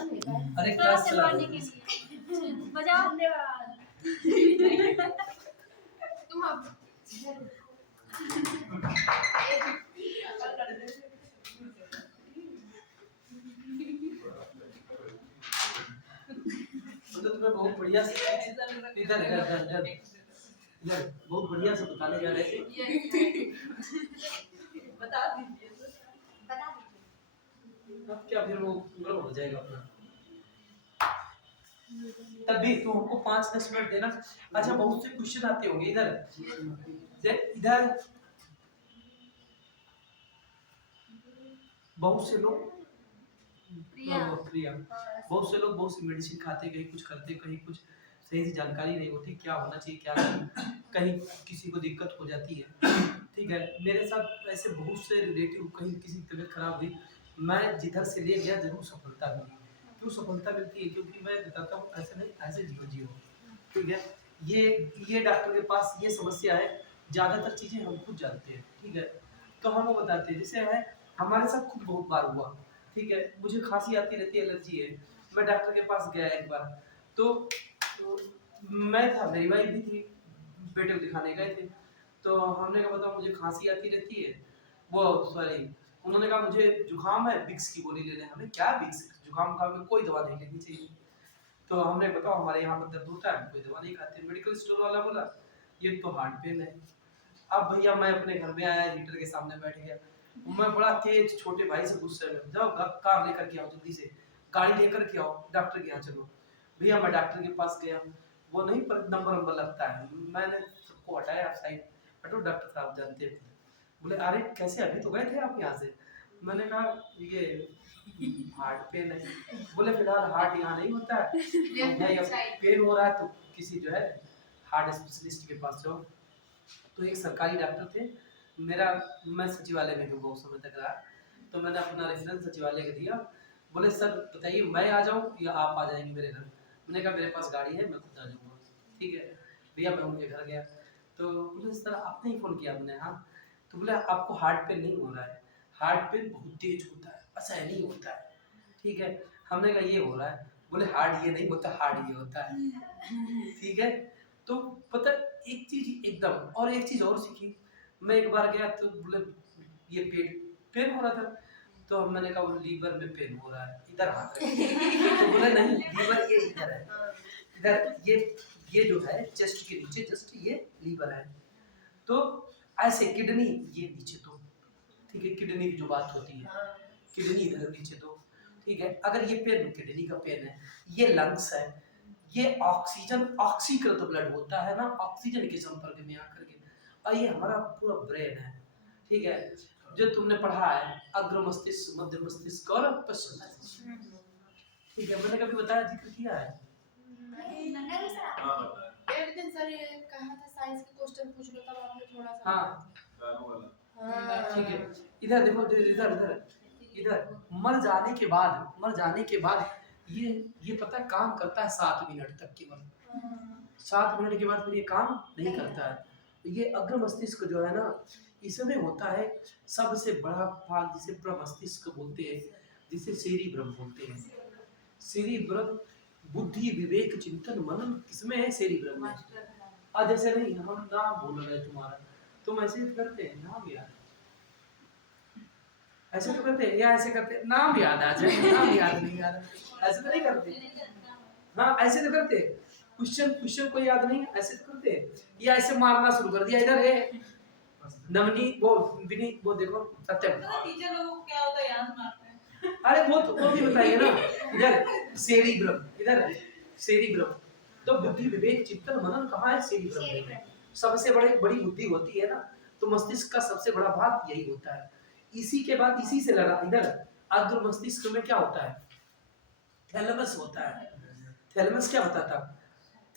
अरे क्लास चलवाने के लिए बजाओ। धन्यवाद। तुम अब मतलब तुम्हें बहुत बढ़िया से इधर इधर इधर बहुत बढ़िया से बताने जा रहे थे। बता दीजिए। अब क्या फिर वो गड़बड़ हो जाएगा अपना। तभी तो हमको 5-10 मिनट देना। अच्छा बहुत से क्वेश्चन आते होंगे इधर इधर बहुत से लोग प्रिया बहुत से लोग बहुत सी मेडिसिन खाते, कहीं कुछ करते, कहीं कुछ सही से जानकारी नहीं होती क्या होना चाहिए क्या नहीं, कहीं किसी को दिक्कत हो जाती है। ठीक है, मेरे साथ ऐसे बहुत से रिलेटिव कहीं किसी की तबीयत खराब हुई, मैं जिधर से ले गया जरूर सफलता मिली। क्यों सफलता मिलती है? क्योंकि मैं बताता हूँ ऐसे नहीं, ऐसे जियो। ठीक है, ये डॉक्टर के पास ये समस्या है, ज़्यादातर चीज़ें हम खुद जानते हैं। ठीक है, तो हम वो बताते हैं। जैसे है हमारे साथ खुद बहुत बार हुआ। ठीक है, मुझे खांसी आती रहती है, एलर्जी है। मैं डॉक्टर के पास गया एक बार, तो मैं था, मेरी वाइफ भी थी, बेटे को दिखाने गए थे। तो हमने कहा बताओ मुझे खांसी आती रहती है, वो सॉरी उन्होंने कहा मुझे जुकाम है, विक्स की गोली ले लें। हमें क्या विक्स, जुकाम का में कोई दवा नहीं लेनी चाहिए। तो हमने बताओ हमारे यहाँ पर दर्द होता है, कोई दवा नहीं खाते। मेडिकल स्टोर वाला बोला ये तो हार्ट पेन है। अब भैया मैं अपने घर में आया, हीटर के सामने बैठ गया, मैं बड़ा तेज छोटे भाई से गुस्से में, जाओ कार लेकर के आओ, जल्दी से गाड़ी लेकर के आओ, डॉक्टर के यहाँ चलो। भैया मैं डॉक्टर के पास गया, वो नहीं पर नंबर नंबर लगता है, मैंने सबको हटाया साइड, हटो डॉक्टर साहब जानते हैं। बोले अरे कैसे, अभी तो गए थे आप यहाँ से। मैंने कहा ये हार्ट पेन है। बोले फिलहाल हार्ट यहाँ नहीं होता है, पेन हो रहा है तो किसी जो है हार्ट स्पेशलिस्ट के पास जाओ। तो एक सरकारी डॉक्टर थे, मेरा मैं सचिवालय में हूँ बहुत समय तक रहा, तो मैंने अपना रेफरेंस सचिवालय का दिया। बोले सर बताइए मैं आ जाऊँ या आप आ जाएंगे मेरे घर? मैंने कहा मेरे पास गाड़ी है, मैं खुद आ जाऊँगा। ठीक है भैया, मैं उनके घर गया, तो बोले सर आपने ही फ़ोन किया? हमने हाँ। तो बोले आपको हार्ट पेन नहीं हो रहा है, हार्ट पेन बहुत तेज होता है, ऐसा नहीं होता है। ठीक है, हमने कहा ये हो रहा है। बोले हार्ट ये नहीं होता, हार्ट ये होता है। ठीक है, तो पता एक चीज एकदम, और एक चीज और सीखी। मैं एक बार गया तो बोले ये पेट पेन हो रहा था, तो मैंने कहा वो लीवर में पेन हो रहा है, इधर हाथ रखिए। तो बोले नहीं लीवर ये इधर है, इधर ये जो है चेस्ट के नीचे जस्ट ये लीवर है। तो ऐसे किडनी ये नीचे तो, ठीक है, किडनी की जो बात होती है, किडनी इधर नीचे तो, ठीक है। अगर ये पेन किडनी का पेन है, ये लंग्स है, ये ऑक्सीजन ऑक्सीकृत ब्लड होता है ना, ऑक्सीजन के संपर्क में आकर के, और ये हमारा पूरा ब्रेन है। ठीक है, जो तुमने पढ़ा है अग्र मस्तिष्क, मध्य मस्तिष्क और पश्चिम मस्तिष्क। ठीक है, मैंने कभी बताया, जिक्र किया है? एक दिन सर ये कहा था साइंस के क्वेश्चन पूछ लो, तब आपने थोड़ा सा हाँ हाँ ठीक है, इधर देखो, इधर इधर इधर मर जाने के बाद ये पता है काम करता है 7 मिनट तक केवल। 7 मिनट के बाद फिर ये काम नहीं करता है। तो ये अग्र मस्तिष्क जो है ना, इसमें होता है सबसे बड़ा भाग, जिसे प्रमस्तिष्क बोलते हैं, जिसे सेरिब्रम बोलते हैं। सेरिब्रम बुद्धि विवेक चिंतन मनन किसमें है? सेरिब्रम में। आज जैसे नहीं हम नाम बोल रहे तुम्हारा, तुम ऐसे करते हैं नाम याद, ऐसे तो करते हैं या ऐसे करते हैं नाम याद आ जाए, नाम याद नहीं याद, ऐसे तो नहीं करते। हाँ ऐसे तो करते, क्वेश्चन को याद नहीं, ऐसे तो करते, या ऐसे मारना शुरू कर दिया, इधर है नवनी वो विनीत वो देखो सत्यम, टीचर लोगों को क्या होता है याद मारते हैं। अरे वो भी बताइए ना। इधर सेरिब्रम, इधर सेरिब्रम, तो बुद्धि विवेक चिंतन मनन कहाँ है? सेरिब्रम में। सबसे बड़ी बुद्धि होती है ना, तो मस्तिष्क का सबसे बड़ा भाग यही होता है। इसी के बाद इसी से लगा इधर अग्र मस्तिष्क में क्या होता है? थैलेमस होता है। थैलेमस क्या होता था?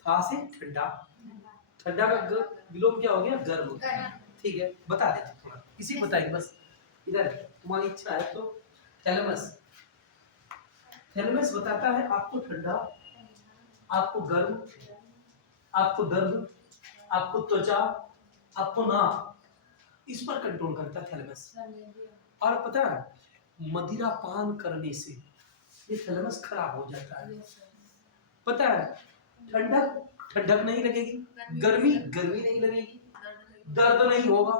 था से ठंडा, ठंडा का विलोम क्या हो गया? गर्म। ठीक है, बता देते थोड़ा, इसी बताइए बस। इधर तुम्हारी इच्छा है तो थैलेमस, थैलेमस बताता है आपको ठंडा, आपको गर्म, आपको दर्द, आपको त्वचा, आपको नाक, इस पर कंट्रोल करता है थैलेमस। और पता है मदिरा पान करने से, ये थैलेमस खराब हो जाता है। पता है, ठंडक ठंडक नहीं लगेगी, गर्मी गर्मी नहीं लगेगी, दर्द नहीं होगा,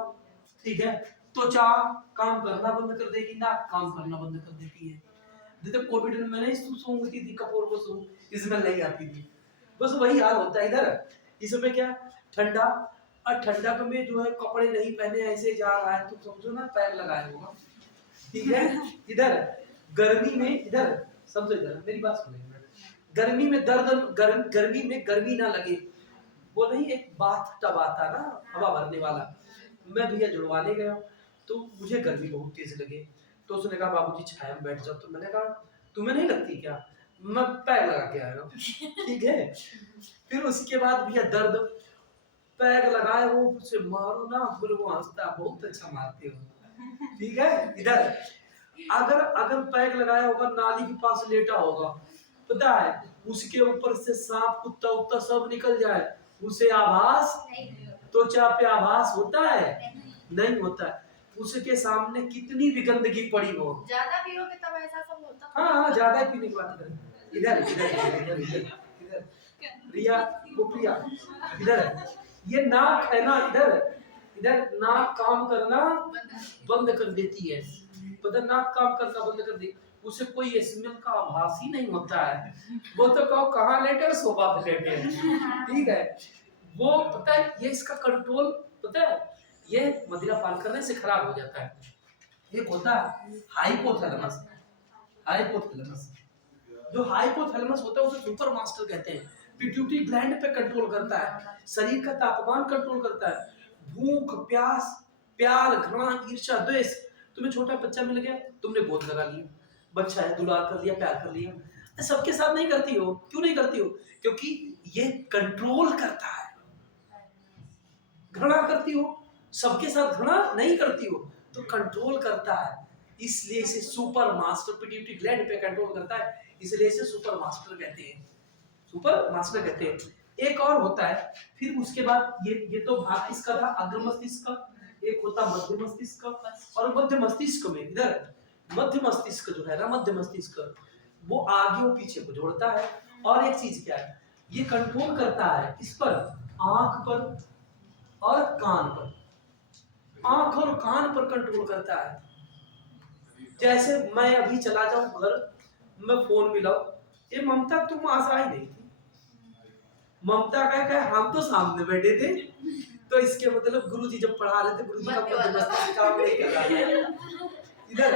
ठीक है। त्वचा काम करना बंद कर देगी, नाक काम करना बंद कर देती है। जैसे कोविड में मैंने सूंघती थी कपूर को सूंघ, इसमें नहीं आती थी। बस वही हाल होता है इधर। इसमें क्या ठंडा, और ठंडक में जो है कपड़े नहीं पहने ऐसे जा रहा है तो समझो ना पैर लगाए होगा, ठीक है। इधर गर्मी में, इधर समझो, इधर मेरी बात सुनो, गर्मी में दर्द, गर्मी में गर्मी ना लगे, वो नहीं एक बाथ टब आता ना हवा भरने वाला, मैं भैया जुड़वाने गया तो मुझे गर्मी बहुत तेज लगे, तो उसने कहा बाबूजी छाया में बैठ जाओ, तो मैंने कहा तुम्हें नहीं लगती क्या, मैं पैर लगा के आया हूँ, ठीक है। फिर उसके बाद भैया दर्द, पैर लगाए वो उसे मारो ना, फिर वो हंसता बहुत अच्छा मारते हो, ठीक है। इधर अगर अगर पैर लगाया होगा नाली के पास लेटा होगा, पता है उसके ऊपर से सांप कुत्ता उत्ता सब निकल जाए, उसे आभास, त्वचा पे आभास होता है, नहीं होता है। उसके सामने कितनी भी गंदगी पड़ी हो, ज्यादा पियोगे तब ऐसा सब होता है। हाँ ज्यादा पीने की बात करें। इधर इधर इधर इधर इधर प्रिया, वो प्रिया इधर, ये नाक है ना, इधर इधर नाक काम करना बंद कर देती है, पता, नाक काम करना बंद कर दी, उसे कोई स्मेल का आभास ही नहीं होता है। वो तो कहो कहाँ लेटे हो, सोफा पे लेटे हैं, ठीक है। वो पता है ये इसका कंट्रोल, पता है ये मदिरा पान करने से खराब हो जाता है। एक होता है हाइपोथैलेमस, हाइपोथैलेमस, जो हाइपोथैलेमस होता है उसे सुपर मास्टर कहते हैं। पिट्यूटरी ग्लैंड पे कंट्रोल करता है, शरीर का तापमान कंट्रोल करता है, भूख प्यास प्यार घृणा ईर्ष्या द्वेष। तुम्हें छोटा बच्चा मिल गया, तुमने गोद लगा लिया, बच्चा है दुलार कर लिया, प्यार कर लिया। सबके साथ नहीं करती हो, क्यों नहीं करती हो, क्योंकि ये कंट्रोल करता है। घृणा करती हो, सबके साथ घृणा नहीं करती हो, तो कंट्रोल करता है, इसलिए इसे सुपर मास्टर, पिट्यूटरी ग्लैंड पे कंट्रोल करता है, इसलिए इसे सुपर मास्टर कहते हैं, सुपर मास्टर कहते हैं। एक और होता है, फिर उसके बाद ये तो भाग किसका था, अग्र मस्तिष्क का, एक होता मध्य मस्तिष्क का, और मध्य मस्तिष्क में इधर मध्य मस्तिष्क जो है ना, मध्य मस्तिष्क वो आगे और पीछे को जोड़ता है। और एक चीज क्या है, ये कंट्रोल करता है इस पर, आंख पर और कान पर, आंख और कान पर कंट्रोल करता है। जैसे मैं अभी चला जाऊं घर, मैं फोन मिलाऊं, ये ममता तुम आज आई नहीं थी, ममता का हम तो सामने बैठे थे, तो इसके मतलब गुरुजी जब पढ़ा रहे थे, गुरुजी का मस्तिष्क काम नहीं कर रहा था। इधर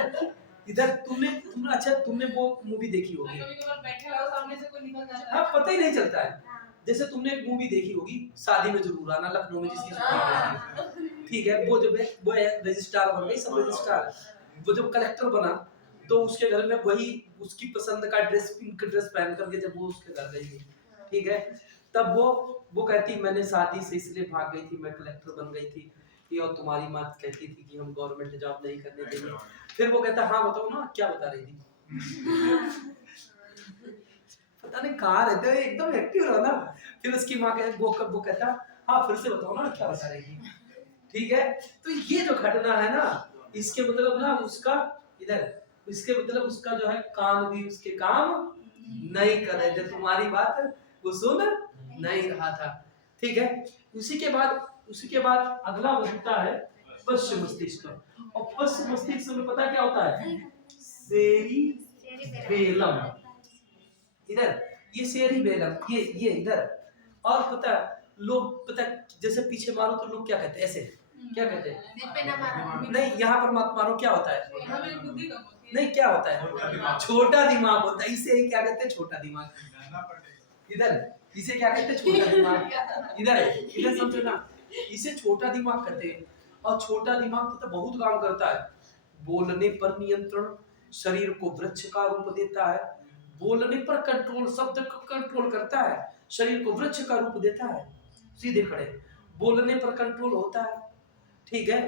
इधर तुमने अच्छा तुमने वो मूवी देखी होगी, बैठे रहो सामने से कोई निकल जाता है, हाँ पता ही नहीं चलता है। जैसे तुमने एक मूवी देखी होगी शादी में जरूर आना, लखनऊ में जिसकी शूटिंग, ठीक है, वो जब वो रजिस्ट्रार बन गई, सब रजिस्ट्रार, वो जब कलेक्टर बना तो उसके घर में वही उसकी पसंद का ड्रेस, पिंक ड्रेस पहन करके जब वो उसके घर गई, ठीक है, तब वो कहती मैंने शादी से इसलिए भाग गई थी, मैं कलेक्टर बन गई थी, ये और तुम्हारी माँ कहती थी कि हम गवर्नमेंट जॉब नहीं करने देंगे। फिर वो कहता हाँ बताओ ना क्या बता रही थी, पता नहीं कहाँ रहते हो, एकदम एक्टिव रहो ना। फिर उसकी माँ वो कहता हाँ फिर से बताओ ना क्या बता रही थी, ठीक है। तो ये जो घटना है ना, इसके मतलब ना उसका इधर, इसके मतलब उसका जो है कान भी उसके काम नहीं कर रहे थे, तुम्हारी बात वो सुन नहीं रहा था, ठीक है। उसी के बाद अगला होता है पश्चिम मस्तिष्क, और पश्चिम मस्तिष्क में पता क्या होता है, सेरिबेलम, इधर ये सेरिबेलम, ये इधर। और पता लोग, पता जैसे पीछे मारो तो लोग क्या कहते हैं, ऐसे क्या कहते हैं, नहीं यहाँ पर मत मारो, क्या होता है, नहीं क्या होता है, छोटा दिमाग होता है, इसे क्या कहते हैं, छोटा दिमाग। इधर इसे क्या कहते हैं, छोटा दिमाग। इधर समझो ना, इसे छोटा दिमाग कहते हैं। और छोटा दिमाग पता बहुत काम करता है, बोलने पर नियंत्रण, शरीर को वृक्ष का रूप देता है, बोलने पर कंट्रोल, शब्द को कंट्रोल करता है, शरीर को वृक्ष का रूप देता है, सीधे खड़े बोलने पर कंट्रोल होता है, ठीक है।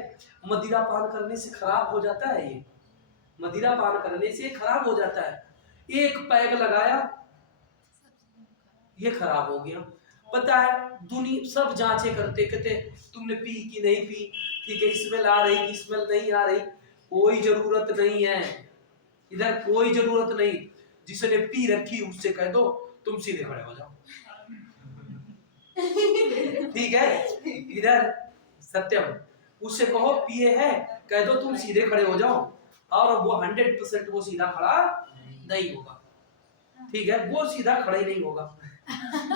मदिरा पान करने से खराब हो जाता है, ये मदिरा पान करने से खराब हो जाता है। एक पैग लगाया ये खराब हो गया, पता है दुनिया सब जांचें करते, कहते तुमने पी कि नहीं पी, ठीक है, स्मेल आ रही कि स्मेल नहीं आ रही, कोई जरूरत नहीं है, इधर कोई जरूरत नहीं। जिसने पी रखी उससे कह दो तुम सीधे खड़े हो जाओ। ठीक है, इधर सत्यम उससे कहो पिए है, कह दो तुम सीधे खड़े हो जाओ, और वो 100% वो सीधा खड़ा नहीं होगा। ठीक है, वो सीधा खड़ा ही नहीं होगा।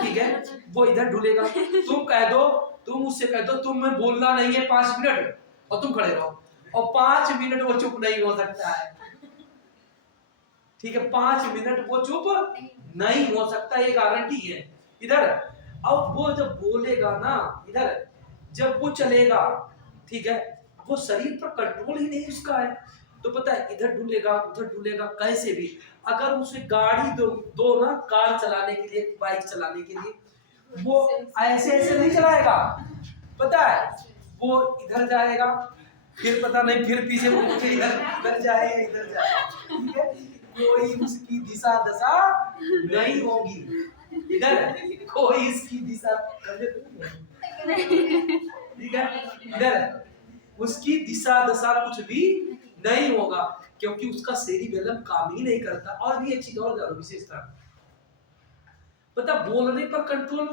ठीक है, वो इधर ढूलेगा। तुम कह दो, तुम उससे कह दो तुम्हें बोलना नहीं है 5 मिनट, और तुम खड़े रहो, और 5 मिनट वो चुप नहीं हो सकता है। ठीक है, 5 मिनट वो चुप नहीं हो सकता, ये गारंटी है। इधर अब वो जब बोलेगा ना, इधर जब वो चलेगा, ठीक है, वो शरीर पर कंट्रोल ही नहीं उसका है, तो पता है इधर डुलेगा उधर डुलेगा कैसे भी। अगर उसे गाड़ी दो ना, कार चलाने के लिए, बाइक चलाने के लिए, वो ऐसे ऐसे नहीं चलाएगा, पता है वो इधर जाएगा, फिर पता नहीं फिर पीछे मुड़ के इधर जाएगा इधर जाएगा। ठीक है, कोई उसकी दिशा दशा नहीं होगी, इधर कोई इसकी दिशा, ठीक है, इधर उसकी दिशा दशा कुछ भी नहीं होगा, क्योंकि उसका सेरिबेलम काम ही नहीं करता। और भी एक चीज और जानो विशेषता, पता बोलने पर कंट्रोल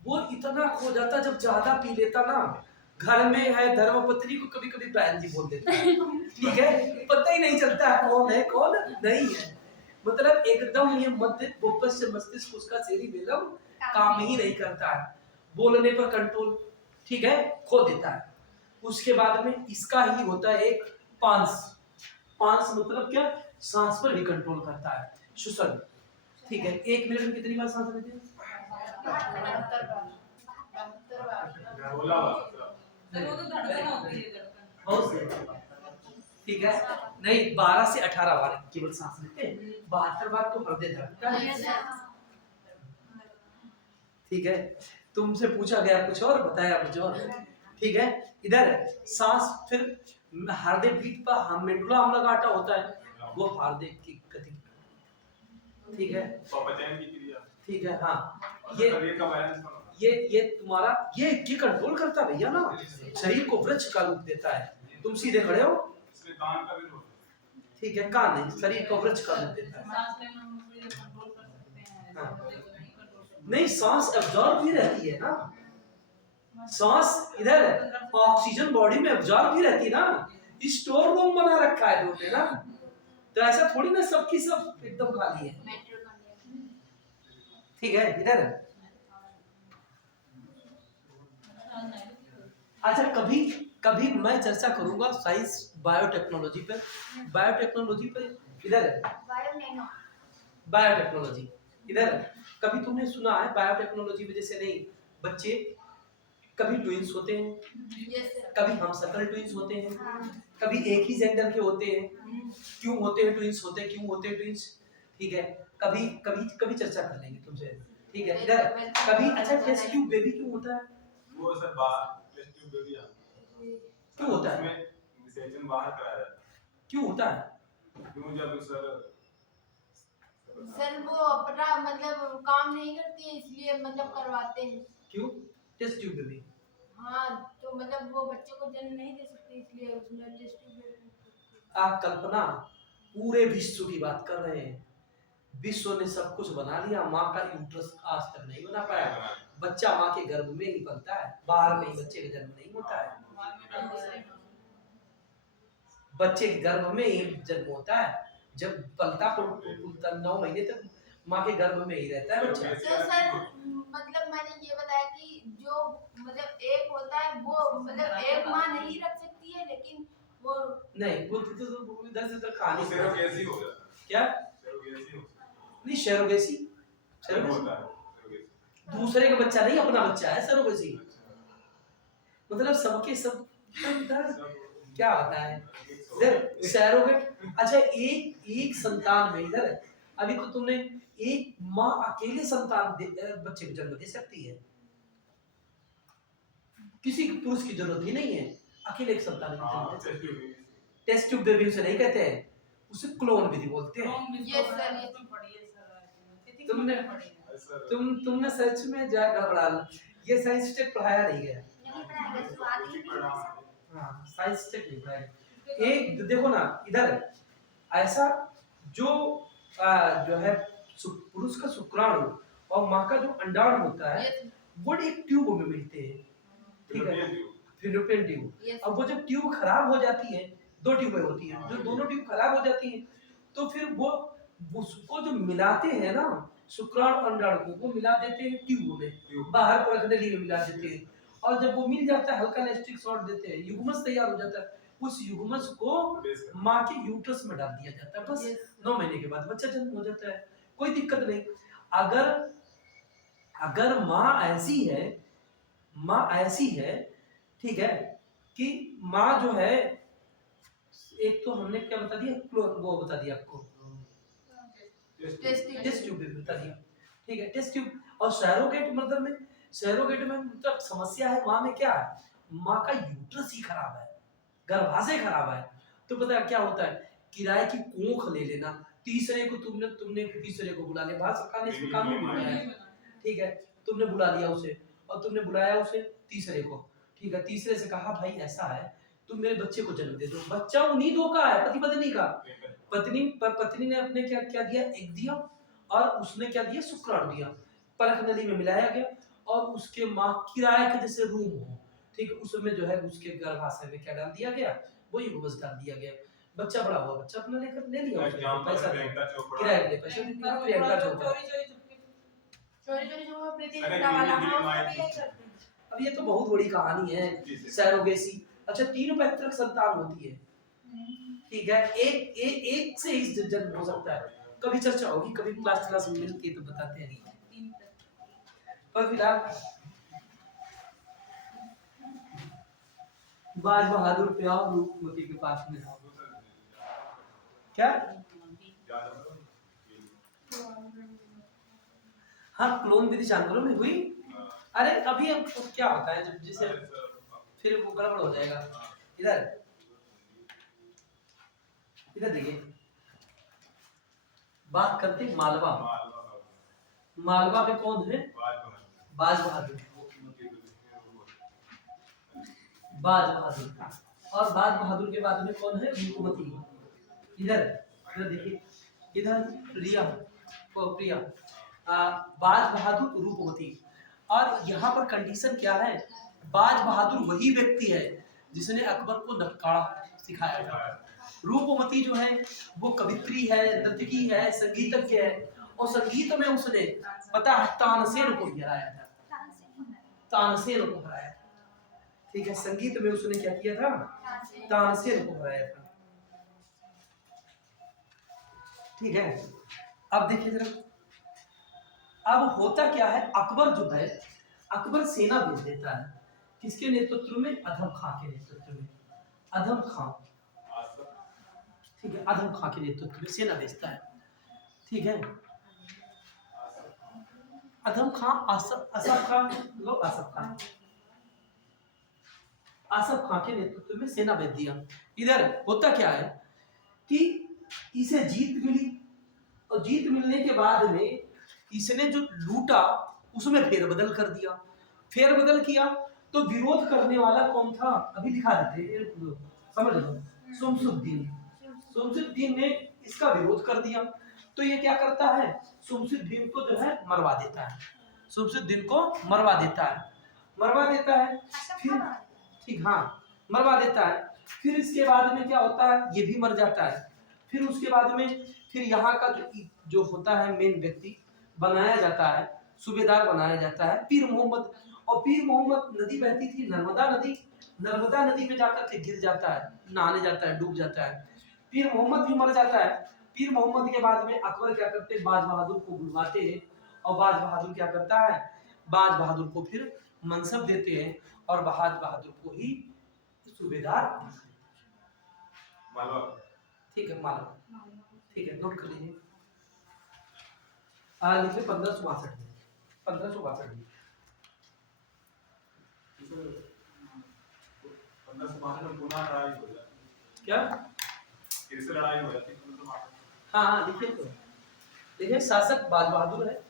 वो इतना खो जाता जब ज्यादा पी लेता ना। घर में है धर्मपत्नी को कभी कभी बहन जी बोल देता है। ठीक है, पता ही नहीं चलता है कौन है कौन नहीं है, मतलब एकदम ये मस्तिष्क उसका सेरिबेलम काम ही नहीं करता है, बोलने पर कंट्रोल, ठीक है, खो देता है। उसके बाद में इसका ही होता है एक पांस। पांस मतलब क्या, सांस पर भी कंट्रोल करता है, श्वसन। ठीक है, 1 मिनट में कितनी बार सांस लेते हैं? 72 बार। ठीक है, नहीं 12 से 18 बार केवल सांस लेते हैं, 72 बार तो हृदय धड़कता है। ठीक है, तुमसे पूछा गया कुछ और, बताया कुछ और। ठीक है, इधर सांस, फिर हृदय बीट पर हम मेडुला ऑब्लिंगेटा होता है, वो हृदय की गति। ठीक है, ठीक है, हाँ, ये तुम्हारा ये कंट्रोल करता भैया ना, शरीर को वृक्ष का रूप देता है। तुम सीधे खड़े हो, ठीक है, कान नहीं, शरीर को वृक्ष का रूप देता है। हाँ। नहीं, सांस एब्जॉर्ब भी रहती है ना, सांस इधर ऑक्सीजन बॉडी में एब्जॉर्ब भी रहती है ना, स्टोर रूम बना रखा है तुमने ना, तो ऐसा थोड़ी ना सबकी सब एकदम खाली है। ठीक है, इधर अच्छा, कभी कभी मैं चर्चा करूंगा साइंस बायोटेक्नोलॉजी पे, बायोटेक्नोलॉजी पे, इधर बायोटेक्नोलॉजी, इधर कभी तुमने सुना है बायोटेक्नोलॉजी में, जैसे नहीं बच्चे कभी ट्विंस होते हैं, कभी हमशक्ल ट्विंस होते हैं, कभी एक ही जेंडर के होते हैं, क्यों होते हैं ट्विंस, होते क्यों होते हैं ट्विंस। ठीक है, कभी कभी कभी चर्चा कर लेंगे तुमसे। ठीक है, इधर कभी अच्छा टेस्ट ट्यूब बेबी क्यों होता है, वो सर बाहर टेस्ट ट्यूब बेबी क्यों होता है, उसमें विसर्जन बाहर कराया जाता है, क्यों होता है, क्यों जब सर वो अपना मतलब काम नहीं करती है इसलिए मतलब करवाते हैं। क्यों टेस्ट ट्यूब बेबी, हाँ तो मतलब वो बच्चे को जन्म नहीं दे सकती इसलिए उसमें टेस्ट ट्यूब। आप कल्पना पूरे विश्व की बात कर रहे हैं, विश्व ने सब कुछ बना लिया, माँ का यूट्रस आज तक नहीं बना पाया, बच्चा माँ के गर्भ में ही पलता है, बाहर में बच्चे का जन्म नहीं होता है, बच्चे के गर्भ में ही जन्म होता है, जब पलता 9 महीने तक माँ के गर्भ में ही रहता है बच्चा। तो सर मतलब मैंने ये बताया कि जो मतलब एक होता है वो मतलब एक माँ नहीं रख सकती है, लेकिन वो नहीं वो तो इधर से उधर खा नहीं सेरोगेसी हो जाता है, क्या सेरोगेसी हो नहीं, शेरोगेसी होता है, दूसरे का बच्चा नहीं, अपना बच्चा है सरोगेसी, मतलब सबके सब क्या होता है इधर सरोगेट। अच्छा, एक संतान में इधर अभी तो तुमने एक माँ अकेले संतान बच्चे को जन्म दे सकती है, किसी पुरुष की जरूरत ही नहीं है, अकेले एक संतान को जन्म दे सकती है। टेस्ट ट्यूब बेबी उसे नहीं कहते हैं, उसे क्लोन विधि बोलते हैं। ये सर तुमने सच में जा गड़बड़ा, ये साइंस टेक पढ़ाया नहीं गया, हाँ साइंस टेक नहीं पढ़ाया। एक देखो ना इधर ऐसा जो जो है पुरुष का शुक्राणु और माँ का जो अंडाणु होता है Yes. वो एक ट्यूब में मिलते हैं, ठीक है, Philippian tube. Philippian tube. Yes. अब वो जब ट्यूब खराब हो जाती है, दो ट्यूबें होती हैं, जो दोनों ट्यूब खराब हो जाती हैं तो फिर वो उसको जो मिलाते हैं ना, शुक्राणु और अंडाणु को वो मिला देते हैं ट्यूब में, बाहर परखनली में मिला देते हैं, और जब वो मिल जाता है हल्का इलेक्ट्रिक शॉर्ट देते हैं, युग्मस तैयार हो जाता है। उस युग्मस को माँ के यूट्रस में डाल दिया जाता है, बस Yes. 9 महीने के बाद बच्चा जन्म हो जाता है, कोई दिक्कत नहीं। अगर अगर माँ ऐसी है, ठीक है, कि माँ जो है, एक तो हमने क्या बता दिया, वो बता दिया आपको, Testing. टेस्ट ट्यूब भी बता दिया, ठीक है, टेस्ट ट्यूब। और सैरोगेट में मतलब समस्या है माँ में, क्या है, माँ का यूट्रस ही खराब है, गर्भाशय खराब है, तो पता है क्या होता है, किराए की कोख ले लेना, तीसरे को तुमने तीसरे को बुला लिया, भारत सरकार ने इसमें कानून बनाया है, ठीक है, तुमने बुला लिया उसे, और तुमने बुलाया उसे तीसरे को, ठीक है, तीसरे से कहा भाई ऐसा है तुम मेरे बच्चे को जन्म दे दो, बच्चा उन्हीं दो का है, पति पत्नी का, पत्नी ने अपने क्या क्या दिया, एग दिया, और उसने क्या दिया, शुक्राणु दिया, परख नली में मिलाया गया, और उसके माँ किराए के जैसे रूम हो, ठीक है, उसमें जो है उसके गर्भाशय में क्या डाल दिया गया, वो युग्मस डाल दिया गया, बच्चा बड़ा हुआ, बच्चा अपना लेकर ले लिया उसने, पैसा किराए के लिए पैसे दे दिया, प्रियंका चोपड़ा। चोरी चोरी जो प्रीति अरे जिंटा वाला ये हाँ माइक उसमें यही करते हैं। अब ये तो बहुत बड़ी कहानी है, सैरोगेसी। अच्छा, 3 पैतृक संतान होती है, ठीक है, एक से ही जन्म हो सकता है, कभी चर्चा होगी, कभी क्लास में मिलती है तो बताते हैं। पर फिलहाल बाज बहादुर पे आओ, रूपमती के पास में आओ। क्या? हाँ, क्लोन विधि जानवरों में हुई। अरे अभी हम क्या होता है, जब जैसे फिर वो गड़बड़ हो जाएगा। इधर देखिए, बात करते हैं मालवा पे कौन है, बाज बहादुर, और बाज बहादुर के बाद में कौन है, रूपमती। इधर देखिए, इधर प्रिया, बाज बहादुर, रूपमती। और यहाँ पर कंडीशन क्या है, बाज बहादुर वही व्यक्ति है जिसने अकबर को नटकारा सिखाया था, रूपमती जो है वो कवित्री है, नर्तकी है, संगीतज्ञ है, और संगीत में उसने पता है तानसेन को हराया था, तानसेन को हराया था, ठीक है, संगीत में उसने क्या किया था, तानसेन को हराया था, ठीक है। अब देखिए जरा, अब होता क्या है, अकबर जो है, अकबर सेना भेज देता है, किसके नेतृत्व में, अधम खां के नेतृत्व में, अधम खां, ठीक है, अधम खां के नेतृत्व में सेना भेजता है, ठीक है, अधम खां, असफ खां के नेतृत्व में सेना भेज दिया। इधर होता क्या है कि इसे जीत मिली, और जीत मिलने के बाद में इसने जो लूटा उसमें फेरबदल कर दिया, फेरबदल किया तो विरोध करने वाला कौन था, अभी दिखा देते, समझ लो, शमसुद्दीन ने इसका विरोध कर दिया, तो ये क्या करता है, शमसुद्दीन को जो है मरवा देता है, शमसुद्दीन को मरवा देता है, फिर ठीक, हाँ, मरवा देता है, फिर इसके बाद में क्या होता है, ये भी मर जाता है, फिर उसके बाद में फिर यहाँ का जो होता है मेन व्यक्ति बनाया जाता है, सूबेदार बनाया जाता है पीर मोहम्मद, और पीर मोहम्मद नदी बहती थी, नर्मदा नदी में जाकर के गिर जाता है, नहाने जाता है, डूब जाता है, पीर मोहम्मद भी मर जाता है। पीर मोहम्मद के बाद में अकबर क्या करते हैं, बाज बहादुर को बुलवाते हैं, और बाज बहादुर क्या करता है, बाज बहादुर को फिर मनसब देते हैं, और बाज बहादुर को ही सूबेदार, ठीक है, मालवा, ठीक है, नोट कर लीजिए, लिखिए 1562 में क्या, लड़ाई हो जाती है, हाँ देखिए, तो देखिए, शासक बाज बहादुर है,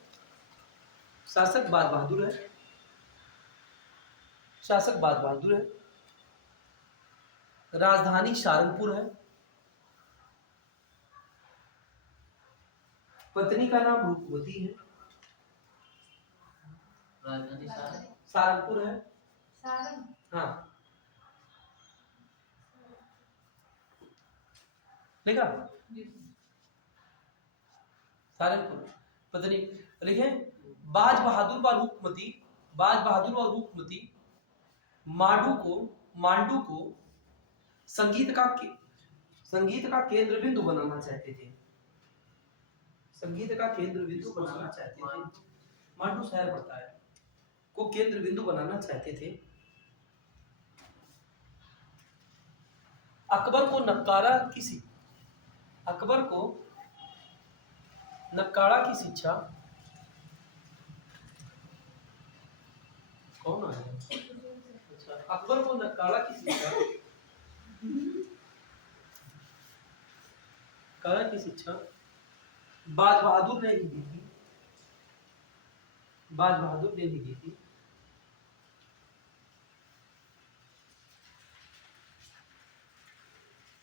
शासक बाज बहादुर है, शासक बाज बहादुर है, राजधानी सहारनपुर है, पत्नी का नाम रूपवती है। राजधानी सारंगपुर है। सारंग। हाँ लिखा सारंगपुर पत्नी लिखे। बाज बहादुर व रूपमती, बाज बहादुर व रूपमती मांडू को संगीत का केंद्र बिंदु बनाना चाहते थे। संगीत का केंद्र बिंदु बनाना चाहते थे। मांडू शहर पड़ता है, को केंद्र बिंदु बनाना चाहते थे। अकबर को नक्कारा की शिक्षा कौन आया? अच्छा, अकबर को नक्कारा की शिक्षा बाज बहादुर ने ही दी थी। बाज बहादुर ने ही दी थी।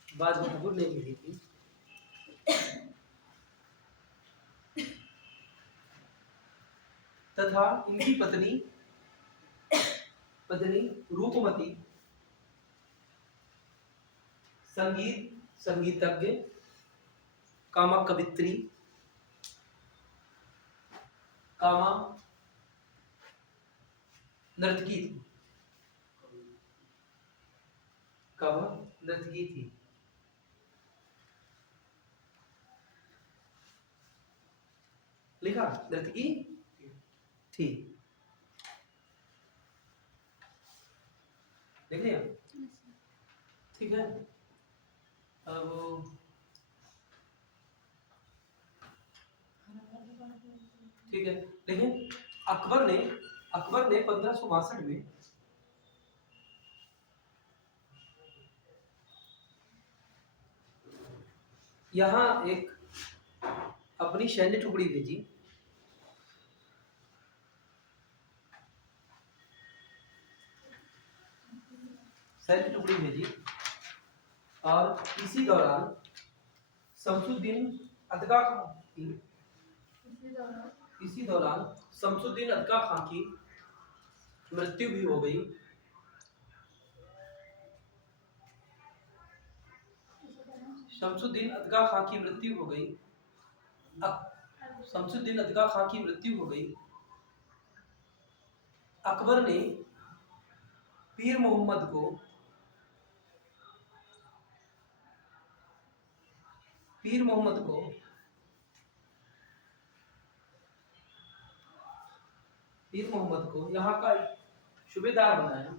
बाज बहादुर ने ही दी थी। तथा इनकी पत्नी रूपमती संगीतज्ञ कामा कवित्री कामा नर्तकी थी। कामा नर्तकी थी। लिखा नर्तकी थी। देख लिया? ठीक है। अब ठीक है, देखिए अकबर ने 1562 में यहाँ एक अपनी सैन्य टुकड़ी भेजी। और इसी दौरान शमसुद्दीन अदगा खां की मृत्यु भी हो गई। शमसुद्दीन अदगा खां की मृत्यु हो गई। अकबर ने पीर मोहम्मद को यहाँ का सूबेदार बनाया।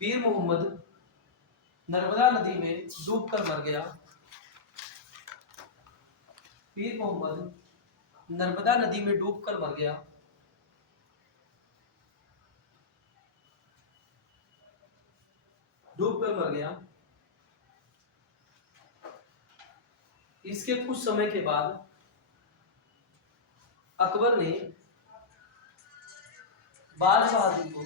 पीर मोहम्मद नर्मदा नदी में डूबकर मर गया। पीर मोहम्मद नर्मदा नदी में डूबकर मर गया। इसके कुछ समय के बाद अकबर ने बाज बहादुर को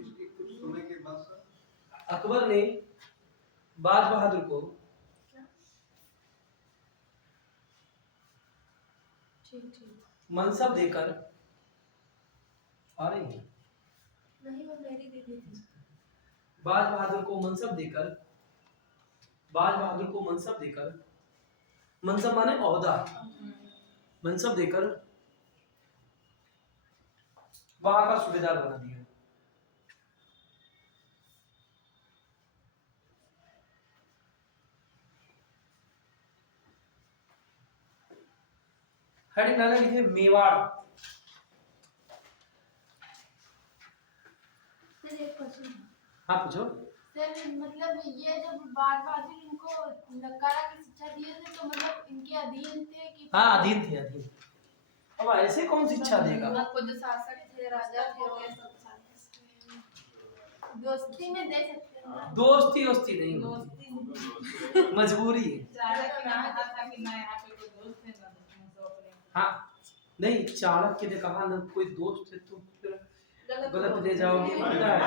इसके कुछ समय के बाद अकबर ने बाज बहादुर को मनसब देकर आ रही है। नहीं, वो मेरी दीदी थी। बाज बहादुर को मनसब देकर मनसब माने ओहदा, मनसब देकर वहां का सूबेदार बना दिया। हेडिंग डाला लिखे मेवाड़। सर एक क्वेश्चन। हाँ पूछो। सर मतलब ये जब बाज बहादुर इनको नक्कारा की शिक्षा दिए थे तो मतलब इनके अधीन थे कि? हाँ अधीन थे। अब ऐसे कौन शिक्षा देगा? आपको जो शासक थे, राजा थे, वो सब दोस्ती में दे सकते हैं ना? दोस्ती नहीं, मजबूरी है। हाँ नहीं, चाणक्य ने कहा ना कोई दोस्त है तो फिर गलत ले जाओगे पता है।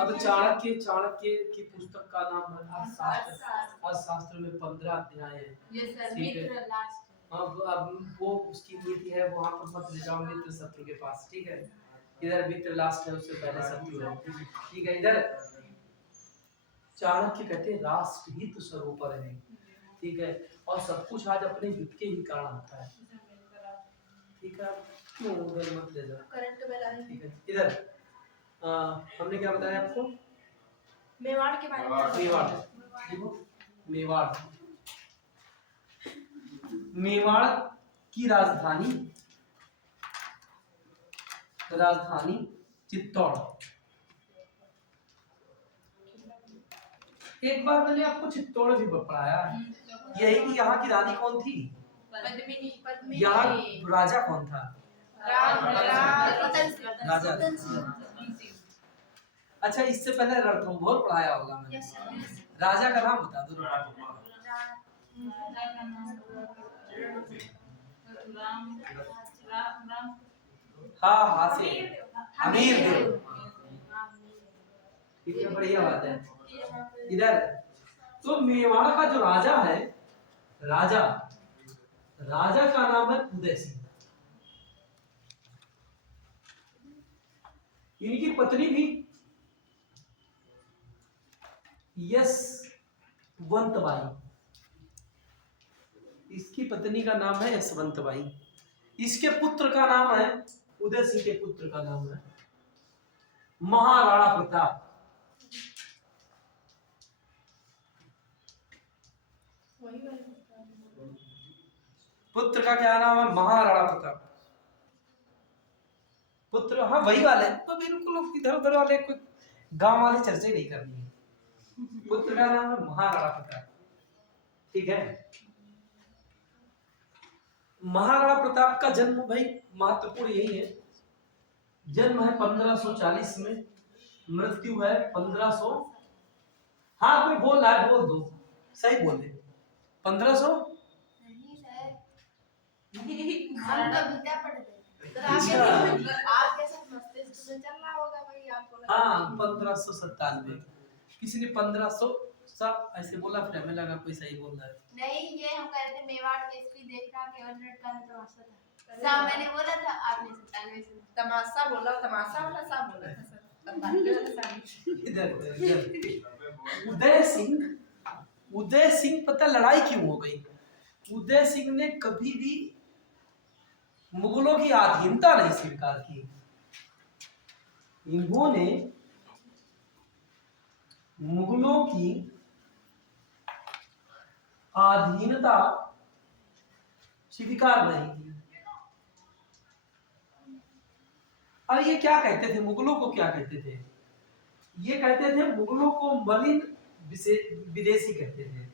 अब चाणक्य की पुस्तक का नाम है अर्थशास्त्र। अर्थशास्त्र में 15 अध्याय है। यस सर, ठीक है। मित्र लास्ट। अब वो उसकी नीति है, वहां पर मत ले जाओ मित्र शत्रु के पास, ठीक है। इधर मित्र लास्ट है, उससे पहले शत्रु है, ठीक है। इधर चाणक्य कहते हैं राष्ट्रहित सर्वोपरि है, ठीक है। और सब कुछ आज अपने हित के ही कारण होता है, ठीक है। क्यों उधर मत ले जाओ, करंट बिल आया। ठीक है। इधर हमने क्या बताया आपको, मेवाड़ के बारे में। मेवाड़, देखो मेवाड़, मेवाड़ की राजधानी चित्तौड़। एक बार मैंने आपको चित्तौड़ भी पढ़ाया, यही कि यहाँ की रानी कौन थी, पद्मिनी। यहाँ राजा कौन था, राजा। अच्छा, इससे पहले रणथंभौर पढ़ाया होगा मैंने। राजा का नाम बता दो। हाँ हासे, अमीर देव, ठीक है, बढ़िया बात है। इधर तो मेवाड़ का जो राजा है, राजा का नाम है उदय सिंह। इनकी पत्नी भी यशवंतबाई, इसकी पत्नी का नाम है यशवंतबाई। इसके पुत्र का नाम है, उदय सिंह के पुत्र का नाम है महाराणा प्रताप। पुत्र का क्या नाम है, महाराणा प्रताप। पुत्र, हाँ वही वाले, तो बिल्कुल इधर उधर वाले कुछ गांव वाले चर्चा नहीं करनी है। पुत्र का नाम है महाराणा प्रताप, ठीक है। महाराणा प्रताप का जन्म भाई महत्वपूर्ण यही है, जन्म है 1540 में, मृत्यु है 1500। हाँ कोई बोल रहा है, बोल दो, सही बोल दे। 1500 नहीं सर, हम तो विद्या पढ़ते सर। अच्छा। आपके साथ मस्तिष्क में चल रहा होगा भाई, आपको लगा। हाँ 1597, किसी ने 1500 ऐसे बोला, फिर हमें लगा कोई सही बोल रहा है। नहीं, ये हम कह रहे थे मेवाड़ के इसकी देखना केवल मिनट का तमाशा था। सा मैंने बोला था, आपने 97 सुना। तमाशा बोला, तमाशा वाला सा बोला था सर। इधर उदय सिंह पता लड़ाई क्यों हो गई। उदय सिंह ने कभी भी मुगलों की अधीनता नहीं स्वीकार की। इन्होंने मुगलों की अधीनता स्वीकार नहीं की। अब ये क्या कहते थे, मुगलों को क्या कहते थे, ये कहते थे मुगलों को मलिन विदेशी कहते थे।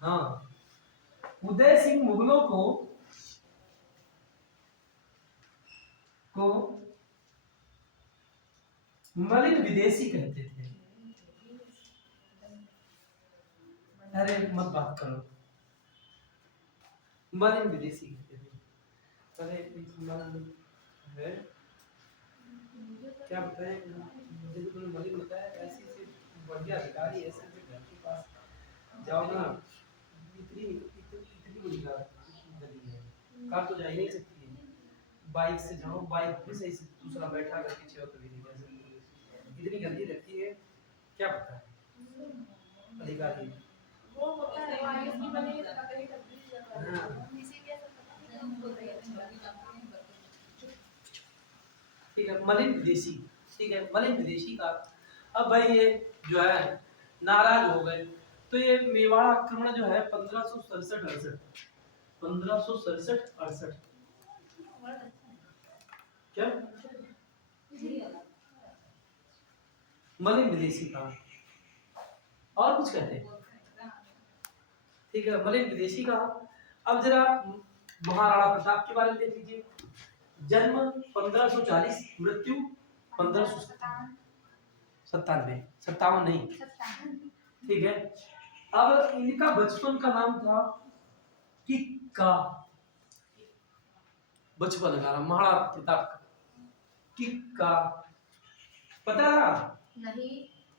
हाँ, उदय सिंह मुगलों को मलिन विदेशी कहते थे। अरे मत बात करो, मलिन विदेशी कहते थे। अरे है क्या बताएं, मुझे मलिन बताया, ऐसी से बढ़िया अधिकारी ऐसे घर के पास जाओ ना, इतनी बड़ी गली है, कार तो जा ही नहीं सकती है, बाइक से जाओ, बाइक भी सही से दूसरा बैठा कर पीछे हो तो भी नहीं जा सकती, इतनी गंदी लगती है। क्या पता है अधिकारी वो होता है, वो आगे की बनी है, पता नहीं कब ठीक है। मलिन विदेशी, ठीक है, मलिन विदेशी का। अब भाई ये जो है नाराज हो गए, तो ये मेवाड़ आक्रमण जो है 1567-68 क्या मलिन विदेशी का, और कुछ कहते हैं, ठीक है, मलिन विदेशी का। अब जरा महाराणा प्रताप के बारे में देख लीजिए। जन्म 1540, मृत्यु 1597 नहीं, ठीक है। अब इनका बचपन का नाम था किक्का, बचपन का नाम महाराणा प्रताप का किक्का, पता है? नहीं।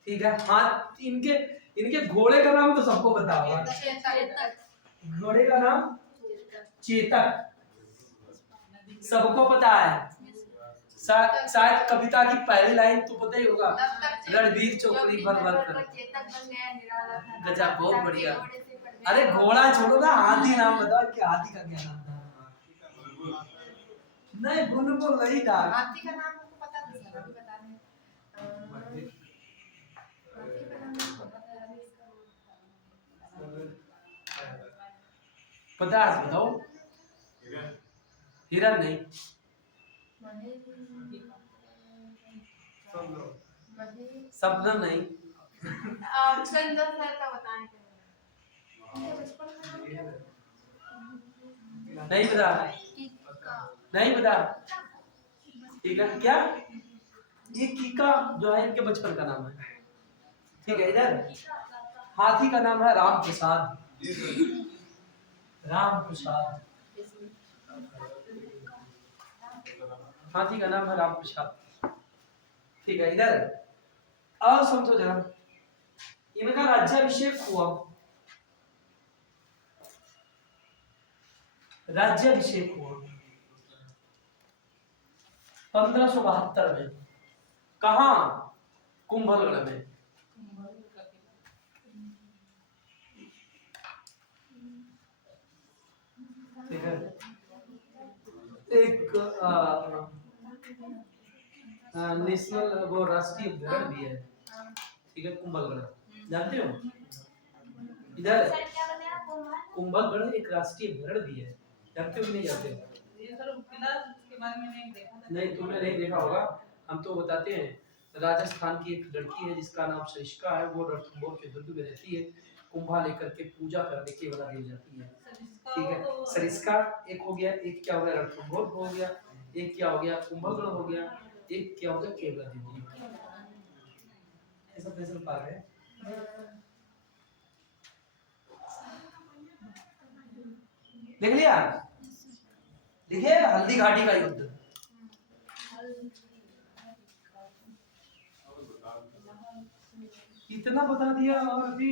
ठीक है। हाथ इनके इनके घोड़े का नाम तो सबको पता होगा। चेतक। घोड़े का नाम चेतक, सबको पता है। शायद कविता की पहली लाइन तो पता ही होगा, रणवीर चौकड़ी भर भर कर। चेतक बन गया निराला था। गजब, बहुत बढ़िया। घोड़े से पड़ गया। अरे घोड़ा छोड़ो ना, हाथी नाम बताओ कि हाथी का क्या नाम था? नहीं बुलबुल नहीं था। हाथी का नाम हमको पता था सर, अभी बता रहे हैं। हाथी का नाम नहीं पता था अभी इसका। पता है बताओ। हिरन नहीं। सपनम नहीं। ऑप्शन दो सर तो बताएं। बचपन का नाम क्या था? नहीं पता, नहीं पता। ठीक है, क्या ये कीका जो है इनके बचपन का नाम है। ठीक है, इधर हाथी का नाम है राम प्रसाद। राम प्रसाद, हाथी का नाम है राम प्रसाद। ठीक है, इधर और समझो जरा, इनका राज्याभिषेक हुआ, राज्याभिषेक हुआ 1572 में। कहा? कुंभलगढ़ में। ठीक है, एक नेशनल वो राष्ट्रीय अभ्यारण्य भी है। ठीक है, कुंभलगढ़ जानते हो? इधर कुंभलगढ़ एक राष्ट्रीय अभ्यारण्य भी है, जानते हो कि नहीं जानते हो? नहीं, तुमने नहीं देखा होगा, हम तो बताते हैं। राजस्थान की एक लड़की है जिसका नाम सरिस्का है, वो रणथंभौर के दुर्ग में रहती है, कुंभा लेकर के पूजा करने की बना दी जाती है। ठीक है, सरिस्का एक हो गया, एक क्या हो गया रणथंभौर हो गया, एक क्या हो गया कुंभलगढ़ हो गया, एक क्या हो गया केवला देवी। ऐसा नेशनल पार्क है। देख लिया? देखिए, हल्दी घाटी का युद्ध। इतना बता दिया और भी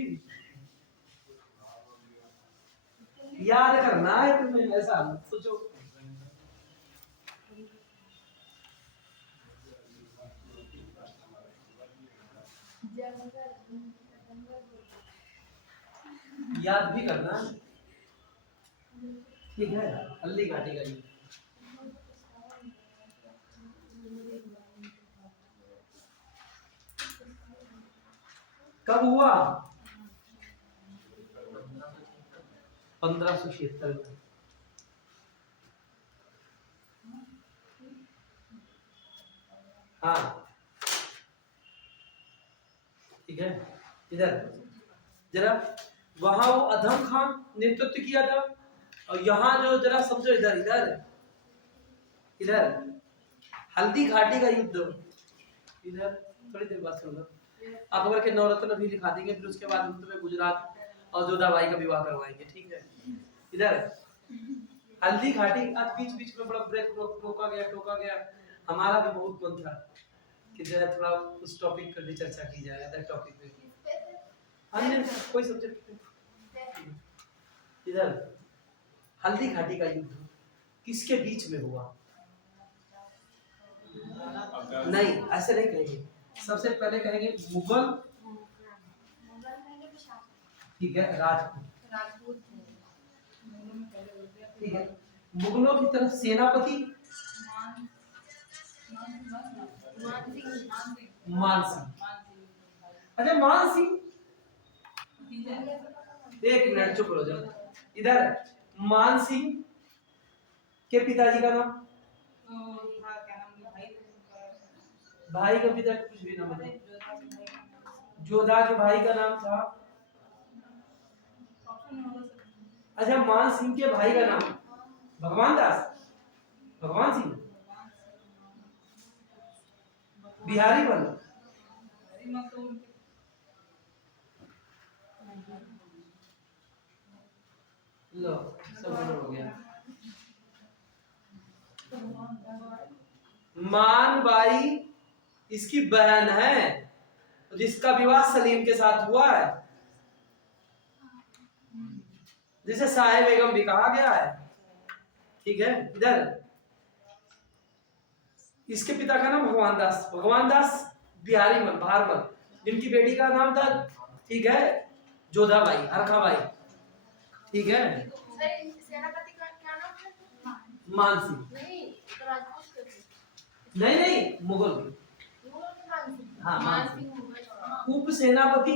याद करना है तुम्हें, ऐसा सोचो। याद भी करना। ठीक है, हल्दी घाटी का युद्ध कब हुआ? 1576 में। हाँ, ठीक है, इधर जरा वहां वो अधम खान नेतृत्व किया था, और यहाँ जो जरा समझो, इधर इधर इधर हल्दी घाटी का युद्ध। इधर थोड़ी देर बात सुनो, अकबर के नवरत्न भी लिखा देंगे, फिर उसके बाद हम तुम्हें गुजरात और जोधाबाई का विवाह करवाएंगे। ठीक है, इधर हल्दी घाटी। आज बीच बीच में बड़ा ब्रेक रोका गया, टोका गया। हमारा भी बहुत मन था कि जो है थोड़ा उस टॉपिक पर भी चर्चा की जाए, अदर टॉपिक पे, अन्य कोई सब्जेक्ट पे। इधर हल्दी घाटी का युद्ध किसके बीच में हुआ? नहीं, ऐसे नहीं कहेंगे, सबसे पहले कहेंगे मुगल। ठीक है, राजपूत। ठीक है, मुगलों की तरफ सेनापति मान सिंह। अच्छा, मान सिंह, एक मिनट चुप हो जाओ। इधर मान सिंह के पिताजी का नाम, भाई का पिता कुछ भी नाम है। जोधा के भाई का नाम था। अच्छा, मान सिंह के भाई का नाम भगवान दास, भगवान सिंह, बिहारी बल। लो, सब हो गया। मान बाई इसकी बहन है जिसका विवाह सलीम के साथ हुआ है, जिसे साहे बेगम भी कहा गया है। ठीक है, इधर इसके पिता का नाम भगवान दास बिहारी भारमल, जिनकी बेटी का नाम था, ठीक है, जोधाबाई, हरखाबाई। ठीक है, सेनापति का क्या नाम है? मानसिंह। नहीं, तो राजपूत के थे। नहीं, मुगल। वो तो मानसिंह। हाँ, मानसिंह मुगल। उप सेनापति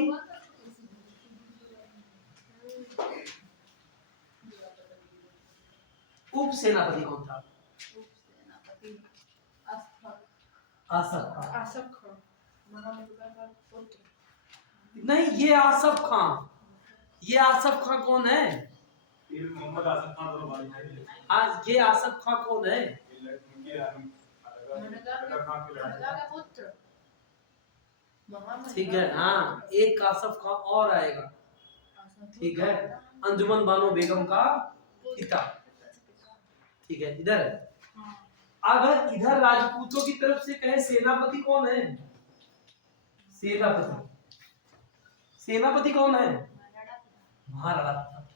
कौन था? सेनापति आसफ खां। महामुगल का पुत्र। नहीं, ये आसफ खां। ये आसफ खां कौन है? ये मोहम्मद आसिफ खान दोनों भाई हैं। हाँ, ये आसफ खां कौन है? उनके मुगल का पुत्र। ठीक है, हाँ, एक आसफ खां और आएगा। ठीक है, अंजुमन बानो बेगम का पिता। ठीक है, इधर अगर इधर राजपूतों की तरफ से कहे सेनापति कौन है? सेनापति कौन है? महाराणा प्रताप।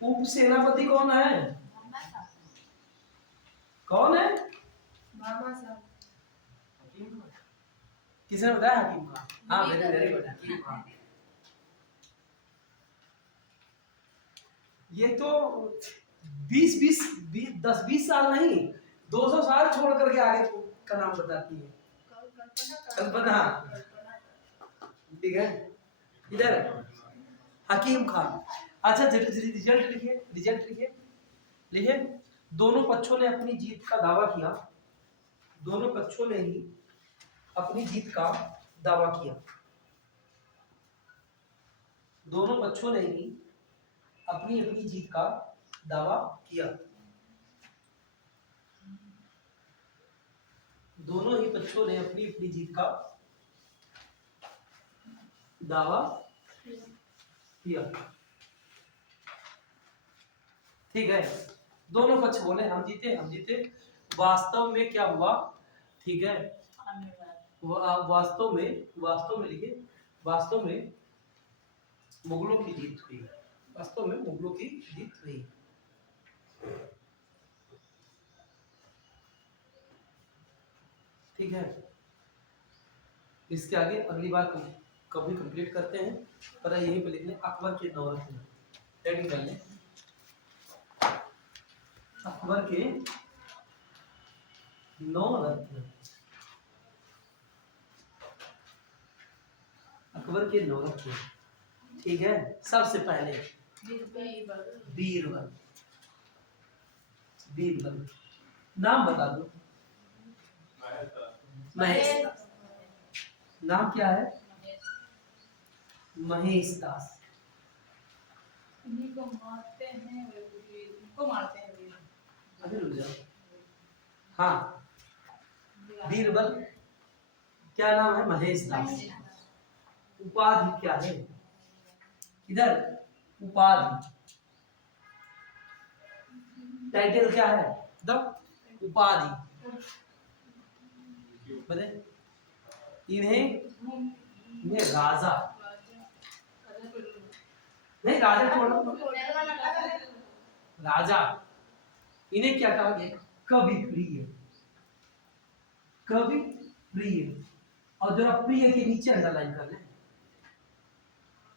उप सेनापति कौन है? कौन है? मामा साहब। किसने बताया? हकीम खान। हाँ, वेरी गुड, हकीम खान। ये तो 10-20 साल नहीं, 200 साल छोड़ करके आगे का नाम बताती है। कल्पना। ठीक है, इधर हकीम खान। अच्छा, रिजल्ट लिखिए। दोनों पक्षों ने अपनी जीत का दावा किया। दोनों पक्षों ने ही अपनी जीत का दावा किया। दोनों पक्षों ने ही अपनी जीत का दावा किया। दोनों ही पक्षों ने अपनी जीत का दावा किया। ठीक है, दोनों पक्ष बोले हम जीते। वास्तव में क्या हुआ? ठीक है, वास्तव में लिखिए, वास्तव में मुगलों की जीत हुई। वास्तव में मुगलों की जीत हुई। ठीक है, इसके आगे अगली बार कभी कंप्लीट करते हैं, पर यहीं पे लिख लें अकबर के नवरत्न। रेडी कर लें, अकबर के नवरत्न। अकबर के नवरत्न। ठीक है, सबसे पहले बीरबल। नाम बता दो। महेश। नाम क्या है? महेश दास। इन्हीं को मारते हैं, इनको मारते हैं। अभी रुक जाओ। हाँ, बीरबल क्या नाम है? महेश दास। उपाधि क्या है? इधर उपाधि, टाइटल क्या है? द उपाधि। बने इन्हें राजा नहीं, राजा छोड़ो, राजा। इन्हें क्या कहा गया? कवि प्रिय। और जरा प्रिय के नीचे अंडरलाइन कर ले,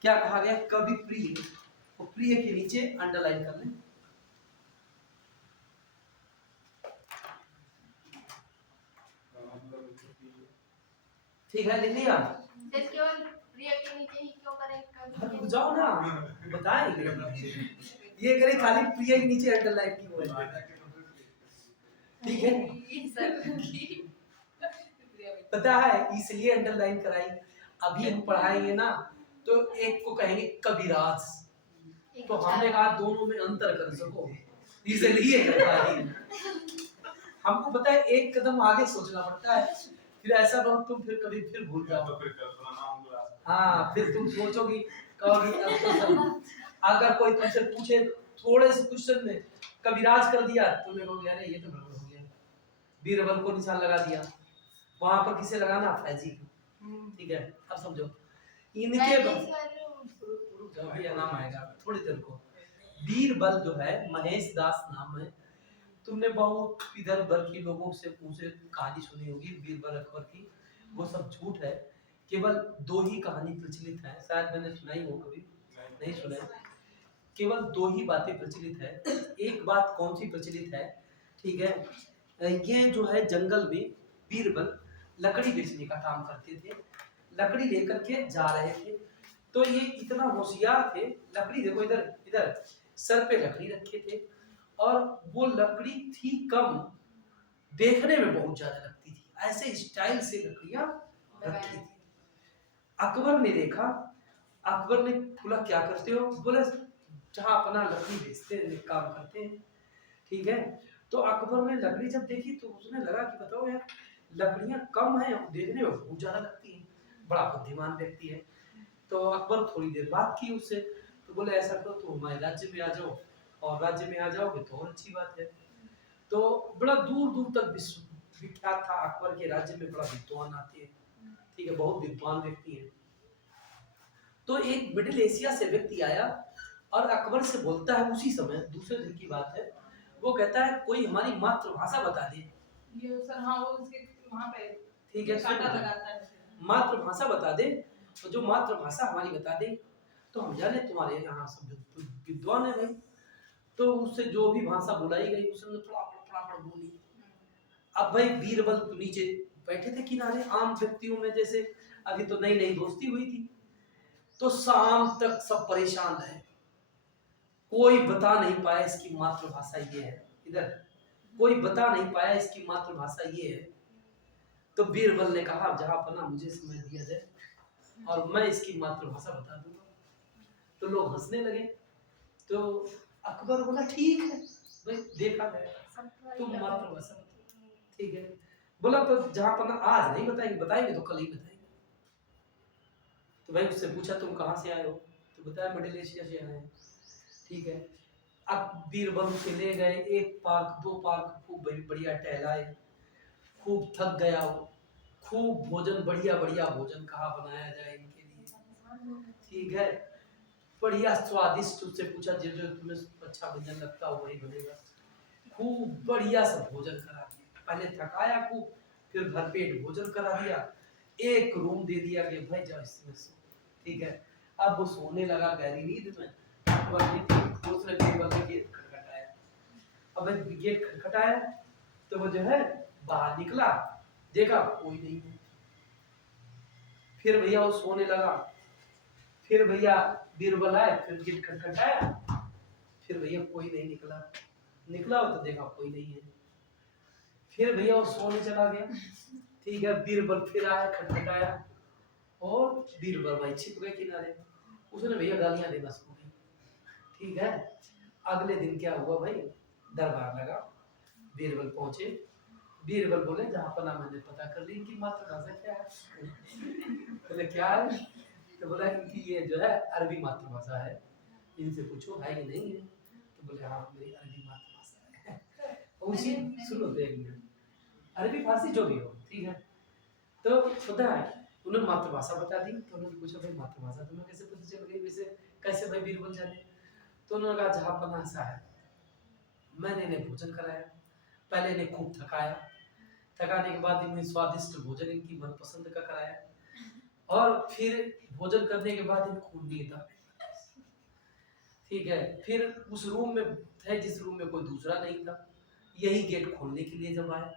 क्या कहा गया? कवि प्रिय। और प्रिय के नीचे अंडरलाइन कर ले। ठीक है, लिख लिया? केवल प्रिय के नीचे ही क्यों करें? रुक जाओ ना, बताएंगे। ये करे खाली प्रिय के नीचे अंडरलाइन की बोल। ठीक है, पता है इसलिए अंडरलाइन कराई। अभी हम पढ़ाएंगे ना तो एक को कहेंगे कविराज, तो हमने कहा दोनों में अंतर कर सको, इसलिए हमको पता है एक कदम आगे सोचना पड़ता है, फिर ऐसा ना हो तुम फिर कभी फिर भूल जाओ। हाँ, फिर तुम सोचोगी, कहोगी अब तो सब। अगर कोई तुमसे पूछे थोड़े से क्वेश्चन में कभी राज कर दिया तो मेरे को कह रहे ये तो गड़बड़ हो गया, बीरबल को निशान लगा दिया, वहां पर किसे लगाना, फैजी को। ठीक है, अब समझो इनके रुक जाओ भैया, नाम आएगा थोड़ी देर को। बीरबल जो है, महेश दास नाम है, तुमने बहुत इधर उधर के लोगों से पूछे कहानी सुनी होगी बीरबल अकबर की, वो सब झूठ है। केवल 2 ही कहानी प्रचलित है, शायद मैंने सुनाई हो, कभी नहीं सुना। केवल 2 ही बातें प्रचलित है। एक बात कौन सी प्रचलित है, ठीक है, ये जो है जंगल में बीरबल लकड़ी बेचने का काम करते थे, लकड़ी लेकर के जा रहे थे, तो ये इतना होशियार थे, लकड़ी देखो इधर इधर सर पे लकड़ी रखे थे, और वो लकड़ी थी कम, देखने में बहुत ज्यादा लगती थी, ऐसे स्टाइल से लकड़ियां रखी थी। अकबर ने देखा, अकबर ने बोला क्या करते हो, बोले जहाँ अपना लकड़ी बेचते हैं काम करते हैं, ठीक है। तो अकबर ने लकड़ी जब देखी तो उसने लगा कि बताओ यार लकड़ियां कम है, देखने में बहुत ज्यादा लगती है, बड़ा बुद्धिमान व्यक्ति है। तो अकबर थोड़ी देर बात की उससे, तो बोले ऐसा करो तो हमारे राज्य में आ जाओ, और राज्य में आ जाओगे तो और अच्छी बात है। तो बड़ा दूर दूर तक विश्व विख्यात था, अकबर के राज्य में बड़ा विद्वान आते हैं, ठीक है, बहुत विद्वान व्यक्ति है। तो एक मिडिल एशिया से व्यक्ति आया और अकबर से बोलता है, उसी समय दूसरे दिन की बात है, वो कहता है कोई हमारी मातृभाषा बता दे। ये सर हाँ वो उसके वहाँ पे ठीक है, कांटा लगाता है। मातृभाषा बता दे, तो जो मातृभाषा हमारी बता दे तो हम जाने तुम्हारे यहाँ सब विद्वान है भाई। तो उससे जो भी भाषा बुलाई गई उसने फटाफट बोली। अब भाई बीरबल तो नीचे बैठे थे किनारे, आम व्यक्तियों में जैसे अभी तो नई नई दोस्ती हुई थी, तो शाम तक सब परेशान रहे, कोई बता नहीं पाया इसकी मातृभाषा ये है, इधर कोई बता नहीं पाया इसकी मातृभाषा ये है। तो बीरबल ने कहा जहां पना मुझे समय दिया जाए और मैं इसकी मातृभाषा बता दूंगा। तो लोग हंसने लगे। तो अकबर बोला ठीक है भाई, देखा गया तुम मातृभाषा बताओ, ठीक है। बोला तो जहां पना आज नहीं बताएंगे, बताएंगे तो कल ही बताएंगे। तो भाई उससे पूछा तुम कहाँ से आए हो, तो बताया मिडिल एशिया से आए हैं, ठीक है। अब बीरबल से ले गए, 1 पार्क 2 पार्क खूब बढ़िया टहलाए, खूब थक गया वो, खूब भोजन बढ़िया बढ़िया भोजन कहाँ बनाया जाए इनके लिए, ठीक है, बढ़िया स्वादिष्ट उससे पूछा जो जो तुम्हें अच्छा व्यंजन लगता हो वही बनेगा। खूब बढ़िया सा भोजन करा दिया, पहले थकाया खूब, फिर भरपेट भोजन करा दिया, एक रूम दे दिया कि भाई जाओ इसमें सो, ठीक है। अब वो सोने लगा गहरी नींद में, दूसरे बीरबल ने गेट खटखटाया। अब गेट खटखटाया तो वो जो है बाहर निकला, देखा कोई नहीं है, फिर भैया वो सोने लगा, फिर भैया बीरबल आए, फिर गेट खटखटाया, फिर भैया कोई नहीं निकला, निकला तो देखा कोई नहीं है, फिर भैया वो सोने चला गया, ठीक है। बीरबल फिर आया, खटखटाया, और बीरबल भाई छिप गए किनारे, उसने भैया गालियां देना शुरू की, ठीक है। अगले दिन क्या हुआ भाई, दरबार लगा, बीरबल पहुंचे, बीरबल बोले जहां पना मैंने पता कर ली इनकी मातृभाषा क्या है। बोले क्या है, तो बोला इनकी ये जो है अरबी मातृभाषा है, इनसे पूछो है कि नहीं है। तो बोले हाँ मेरी अरबी मातृभाषा है। उसी सुनो तो एक मिनट, अरबी फारसी जो भी हो, ठीक है। तो पता है उन्होंने मातृभाषा बता दी, तो उन्होंने पूछा भाई मातृभाषा तुम्हें कैसे पता चल गई, वैसे कैसे भाई बीरबल जाने। तो उन्होंने कहा जहाँ पना ऐसा है, मैंने इन्हें भोजन कराया, पहले इन्हें खूब थकाया, थकाने के बाद इन्हें स्वादिष्ट भोजन इनकी मनपसंद का कराया, और फिर भोजन करने के बाद इनको नींद आ गई, ठीक है। फिर उस रूम में थे जिस रूम में कोई दूसरा नहीं था, यही गेट खोलने के लिए जब आए,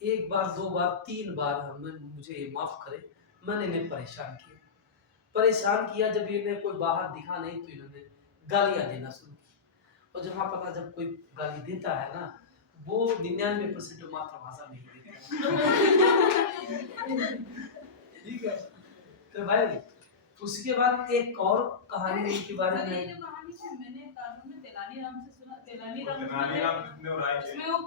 1 बार 2 बार 3 बार हमें मुझे माफ करे, मैंने इन्हें परेशान किया, जब इन्हें कोई बाहर दिखा नहीं तो इन्होंने गालियां देना शुरू की। और जहाँ पता जब कोई गाली देता है ना, वो 99% मातृभाषा में ही देता है। ठीक है। तो भाई उसके बाद एक और कहानी के बारे में, ये जो कहानी है मैंने कानून में तेलानी राम से सुना, तेलानी राम ने और आए थे इसमें वो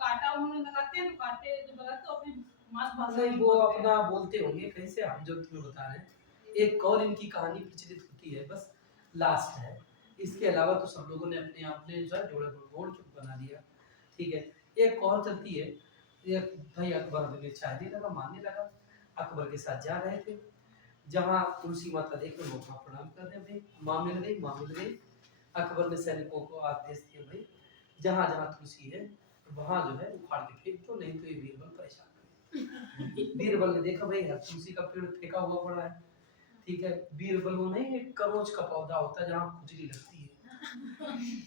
कांटा उन्होंने लगाते हैं, तो कांटे जो लगाते हैं अपनी मातृभाषा नहीं में वो बोलते हैं। अपना बोलते होंगे कहीं से, हम जो तुम्हें बता रहे हैं। एक और इनकी कहानी प्रचलित होती है, बस लास्ट है, इसके अलावा तो सब लोगों ने अपने अपने जो है जोड़े जोड़ के बना दिया। ठीक है, एक और चलती है। ये भाई अकबर ने शादी लगा, मानने लगा, अकबर के साथ जा रहे थे, जहाँ तुलसी माता देख रहे वो वहाँ प्रणाम कर रहे भाई, माँ मिल गई, माँ मिल गई। अकबर ने सैनिकों को आदेश दिया भाई जहाँ जहाँ तुलसी है वहाँ जो है उखाड़ के फेंक दो, नहीं तो ये बीरबल परेशान करेगा। बीरबल ने देखा भाई हर तुलसी का पेड़ फेंका हुआ पड़ा है। ठीक है, बीरबल वो नहीं एक करोज का पौधा होता है जहाँ खुजली लगती है।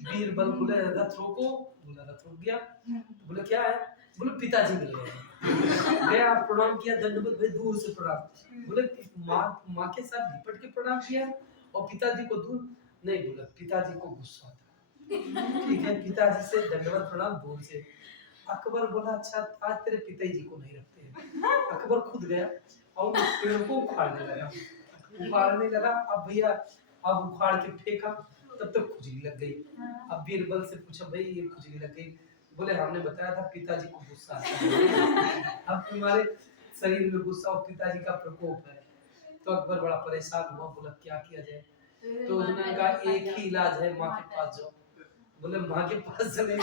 बीरबल बोले रथ रोको, बोला रथ रुक गया। तो बोले क्या है, बोले पिताजी मिल गए। गया प्रणाम किया, दंडवत भाई दूर से प्रणाम। बोले माँ के साथ लिपट के प्रणाम किया और पिताजी को दूर नहीं, बोला पिताजी को गुस्सा था। ठीक है, पिताजी से दंडवत प्रणाम दूर से। अकबर बोला अच्छा आज तेरे पिताजी को नहीं रखते हैं। अकबर खुद गया और उस पेड़ को उखाड़ने लगा। अब भैया अब उखाड़ के फेंका, तब तक खुजली लग गई। अब बीरबल से पूछा भाई ये खुजली लग गई, बोले हमने बताया था पिताजी को गुस्सा आता है। अब तुम्हारे शरीर में गुस्सा और पिताजी का प्रकोप है। तो अकबर बड़ा परेशान हुआ, बोला क्या किया जाए। तो उन्होंने कहा एक ही इलाज है, माँ के पास जाओ। बोले माँ के पास चले,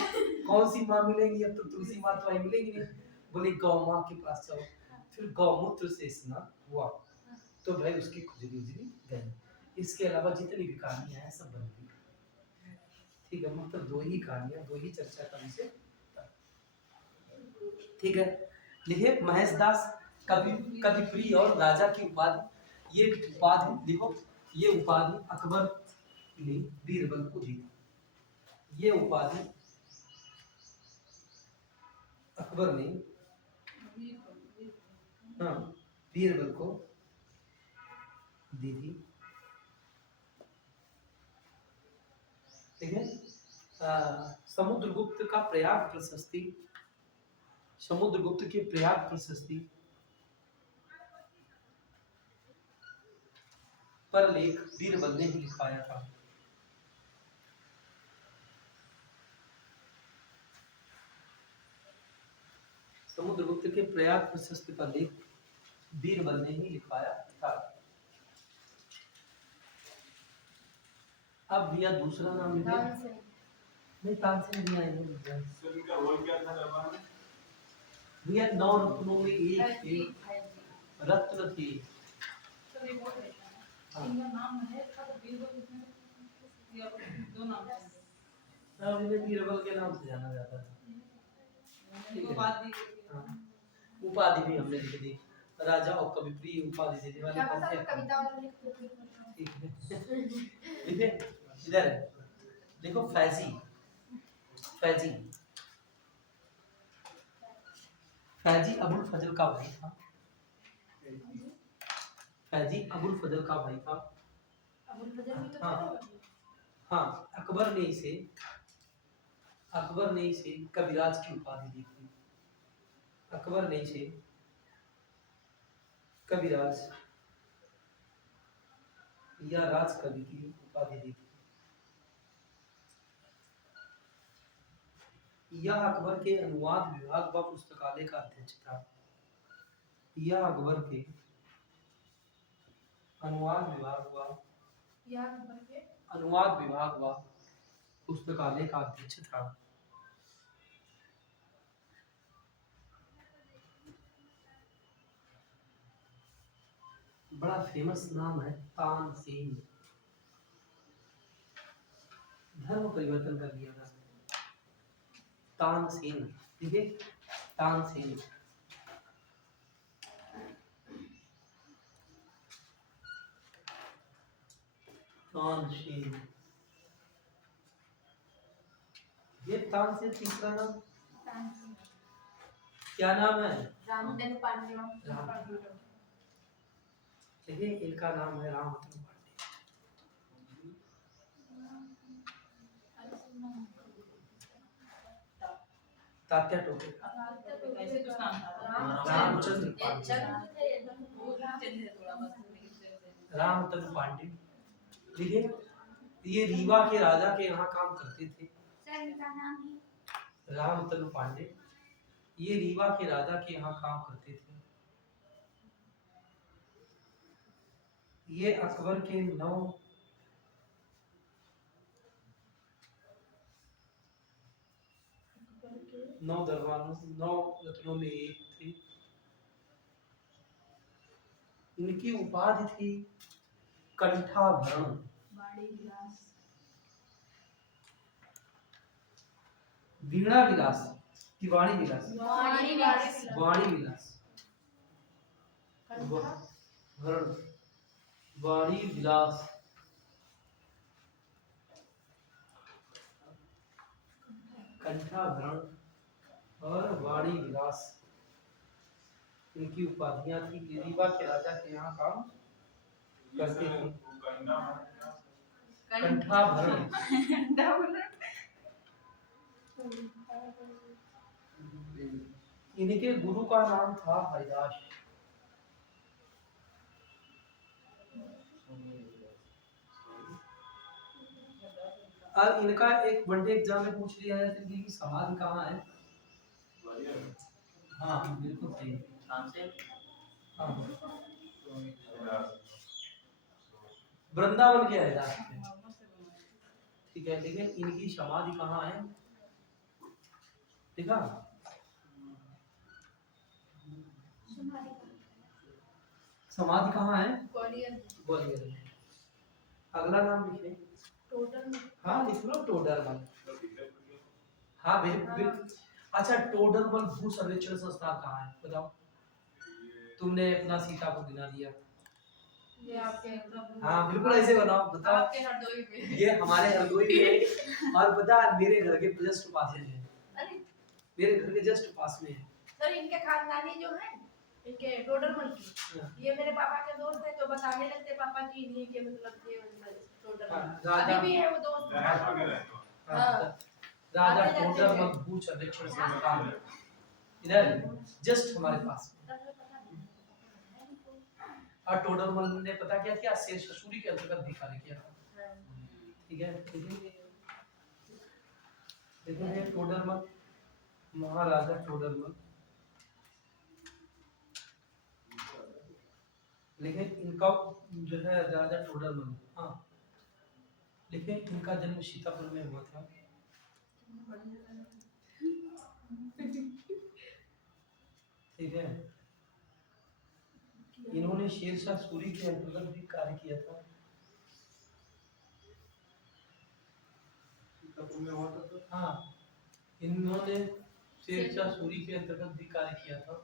कौन सी माँ मिलेंगी, अब तो तुलसी माँ तो मिलेगी नहीं। बोले गौ माँ के पास जाओ। फिर गौमूत्र से स्नान हुआ तो भाई उसकी खुजली उजली गई। इसके अलावा जितनी भी कहानियां हैं सब बन गई। ठीक है, मतलब दो ही कहानियां, दो ही चर्चा का विषय था। ठीक है, लिखिए महेश दास कवि कवि प्रिय और राजा की उपाधि। ये उपाधि देखो, ये उपाधि अकबर ने बीरबल को दी। ये उपाधि अकबर ने हाँ बीरबल को दी थी। ठीक है, समुद्रगुप्त का प्रयाग प्रशस्ति, समुद्रगुप्त की प्रयाग प्रशस्ति पर लेख बीरबल ने ही लिखवाया था। समुद्रगुप्त के प्रयाग प्रशस्ति पर लेख बीरबल ने ही लिखवाया था। अब भैया दूसरा नाम लिखे, नहीं तानसेन भैया सर इनका रोल क्या था दरबार में? भैया 9 रत्नों में एक रत्न थे। सब एक और रहता है। इनका नाम है तब बीरबल इसमें या दो नाम है। अब इन्हें बीरबल के नाम से जाना जाता है। वो बात भी हाँ, उपाधि भी हमने लिख दी, राजा और कवि प्रिय उपाधि देने वाले कौन थे? कविता वाला लिखते ठीक है, देखिए इधर देखो फैजी, फैजी फैजी अबुल फजल का भाई था। फैजी अबुल फजल का भाई था। अबुल फजल भी तो हाँ हाँ, अकबर ने इसे कविराज की उपाधि दी थी। अकबर ने इसे कविराज या राज कवि की उपाधि दी थी। यह अकबर के अनुवाद विभाग व पुस्तकालय का अध्यक्ष था। यह अकबर के अनुवाद विभाग व पुस्तकालय का अध्यक्ष था। बड़ा फेमस नाम है तानसेन। धर्म परिवर्तन कर दिया था तानसेन। ठीक है, तानसेन तानसेन ये तानसेन तीसरा नाम क्या नाम है? रामधन पांडे। देखिए इनका नाम है रामधन पांडे। तात्या टोपे ऐसे कुछ नाम था। रामचंद्र पांडे। वो चेंज है थोड़ा बस। रामचंद्र पांडे। देखिए ये रीवा के राजा के यहाँ काम करते थे। रामचंद्र पांडे ये रीवा के राजा के यहाँ काम करते थे। ये अकबर के 9 9 दरबारों 9 रत्नों में एक थे। इनकी उपाधि थी कंठाभरण। वाणी विलास। वीणा विलास की वाणी विलास। वाणी विलास। वाणी विलास। भरण वाणी विलास। कंठाभरण और वाणी विलास इनकी उपाधियां थी। रीवा के राजा के यहाँ काम करते थे। कंठाभरण इनके गुरु का नाम था हरिदास। अब इनका एक वनडे एग्जाम में पूछ लिया है कि इनकी समाधि कहाँ है। हाँ बिल्कुल सही। हाँ वृंदावन के हरिदास थे। ठीक है, लेकिन इनकी समाधि कहाँ है देखा। समाधि कहाँ है। ग्वालियर में। अगला नाम लिखे। टोटल। हाँ लिख लो टोडरमल। हाँ बिल्कुल। अच्छा टोडरमल भू सर्वेक्षण संस्थान कहाँ है बताओ। तुमने अपना सीतापुर गिना दिया। ये आपके हाँ बिल्कुल ऐसे बनाओ बताओ। आपके हरदोई में। ये हमारे हरदोई में और पता मेरे घर के जस्ट पास में है। अरे मेरे घर के जस्ट पास में है। सर इनके खानदानी जो है इनके टोडरमल की ये मेरे पापा के दोस्त है तो बताने लगते पापा की इन्हीं के मतलब ये टोडरमल अभी भी है वो दोस्त। राजा टोडरमल भू सर्वेक्षण संस्थान इधर जस्ट हमारे पास। और टोडरमल ने पता क्या किया शेर ससुरी के अंतर्गत भी कार्य किया था। ठीक है देखिए टोडरमल महाराजा टोडरमल। लेकिन इनका जो है राजा टोडरमल हाँ लेकिन इनका जन्म सीतापुर में हुआ था। ठीक है इन्होंने शेरशाह सूरी के अंतर्गत भी कार्य किया था। हाँ इन्होंने शेरशाह सूरी के अंतर्गत भी कार्य किया था।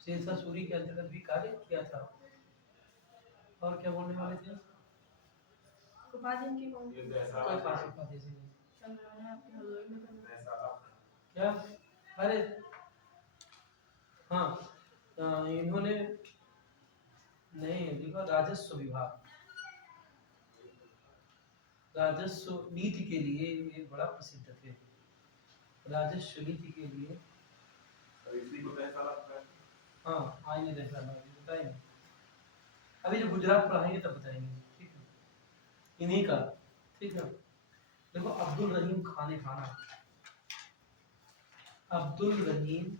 शेरशाह सूरी के अंतर्गत भी कार्य किया था। और क्या बोलने वाले थे। उपाधि इनकी कौन कोई खास उपाधि नहीं। चंद्रमाना आपके हरदोई में करना। क्या अरे हाँ इन्होंने नहीं देखो राजस्व विभाग राजस्व नीति के लिए ये बड़ा प्रसिद्ध थे। राजस्व नीति के लिए हाँ आइए देखा बताएंगे अभी जो गुजरात पढ़ाएंगे तब बताएंगे। ठीक है इन्हीं का। ठीक है देखो अब्दुल रहीम खाने खाना। अब्दुल रहीम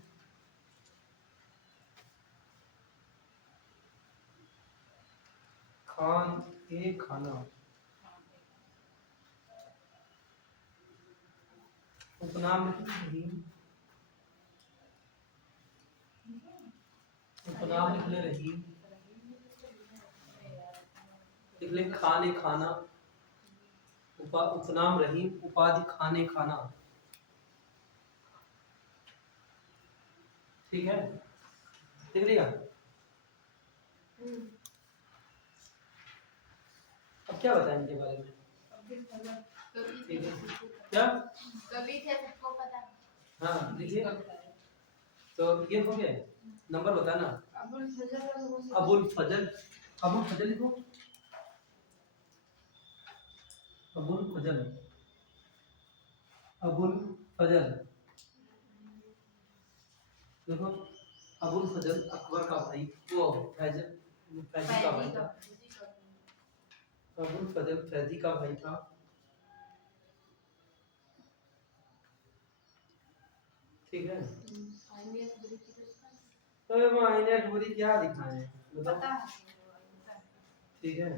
खान ए खाना उपनाम रहीम उपनाम लिख ले रहीम लिख ले खाने खाना उपनाम रहीम उपाधि खाने खाना। ठीक है लिख लिया। अब क्या बताएं इनके बारे में। ठीक है क्या कभी थे सबको पता। हाँ लिखिए तो ये हो गया नंबर बताना। अबुल फजल अबुल फजल अबुल फजल लिखो। अबुल फजल अबुल फजल देखो अबुल फजल अकबर का भाई वो फैजी का भाई था। अबुल फजल फैजी का भाई था। ठीक है तो मायने अकबरी क्या दिखाएं बताओ। ठीक है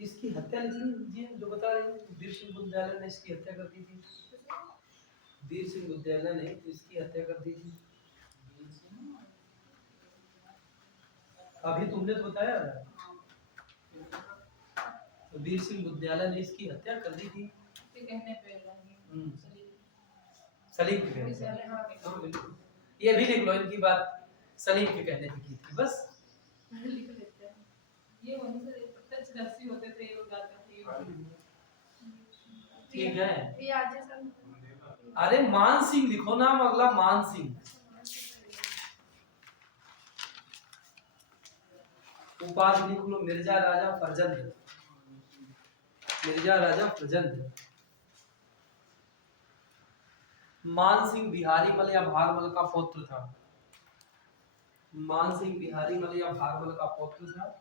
इसकी हत्या निकली जी, जो बता रहे हैं वीर सिंह बुद्धयालय ने इसकी हत्या कर दी थी। वीर सिंह बुद्धयालय ने इसकी हत्या कर दी थी। अभी तुमने तो बताया ना, तो वीर सिंह बुद्धयालय ने इसकी हत्या कर दी थी। के कहने पे सलीम के कहने से। हाँ, हाँ, बिल्कुल। ये भी लिख लो इनकी बात सलीम के कहने पे की थी बस। लिख लेते हैं। ये वहीं से प्रत्यक्षदर्शी होते थे, ये लोग जाते थे। ठीक है। ये आज सर अरे मान सिंह लिखो नाम अगला, मान सिंह। उपाधि लिख लो मिर्जा राजा फरजंद। मिर्जा राजा फरजंद। मान सिंह बिहारी मल या भारमल का पौत्र था। मान सिंह बिहारी मल या भारमल का पौत्र था।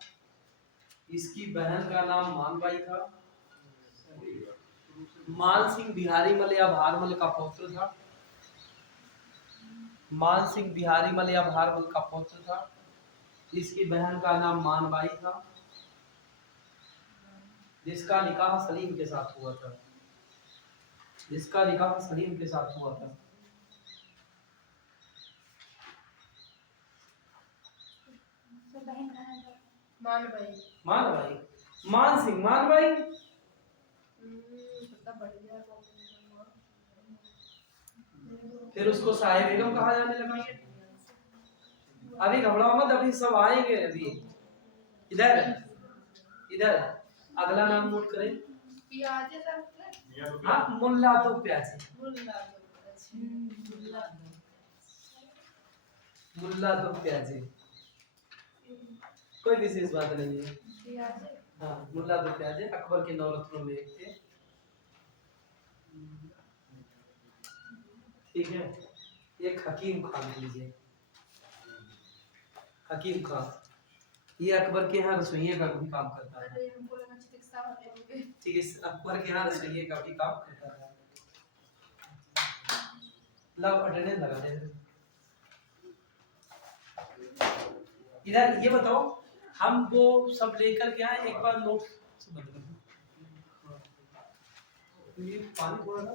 इसकी बहन का नाम मानबाई था। मान सिंह बिहारी मल या भारमल का पौत्र था। मान सिंह बिहारी मल या भारमल का पौत्र था। इसकी बहन का नाम मानबाई था, जिसका निकाह सलीम के साथ हुआ था। जिसका निकाह सलीम के साथ हुआ था। मानबाई मानबाई, मान सिंह मानबाई। पता बढ़ गया। फिर उसको साहिब बेगम कहा जाने लगा। अभी घबराओ मत, अभी सब आएंगे। अभी इधर इधर अगला नाम नोट करें। प्याज है सर। हाँ, मुल्ला तो प्याजी। मुल्ला तो प्याजी, कोई विशेष बात नहीं है। प्याज है। हाँ, मुल्ला तो प्याजी अकबर के 9 रत्नों में एक थे। ठीक है। एक हकीम खान लिख लीजिए। हकीम खान, ये अकबर के यहाँ रसोइये का भी काम करता था। अरे हमको लगा चिकित्सा वाले होंगे। ठीक है, अकबर के यहाँ रसोइये का भी काम करता था। लव अटेंडेंस लगा दे। इधर ये बताओ, हम वो सब लेकर के आए, एक बार नोट से बदल दो। ये पानी थोड़ा ना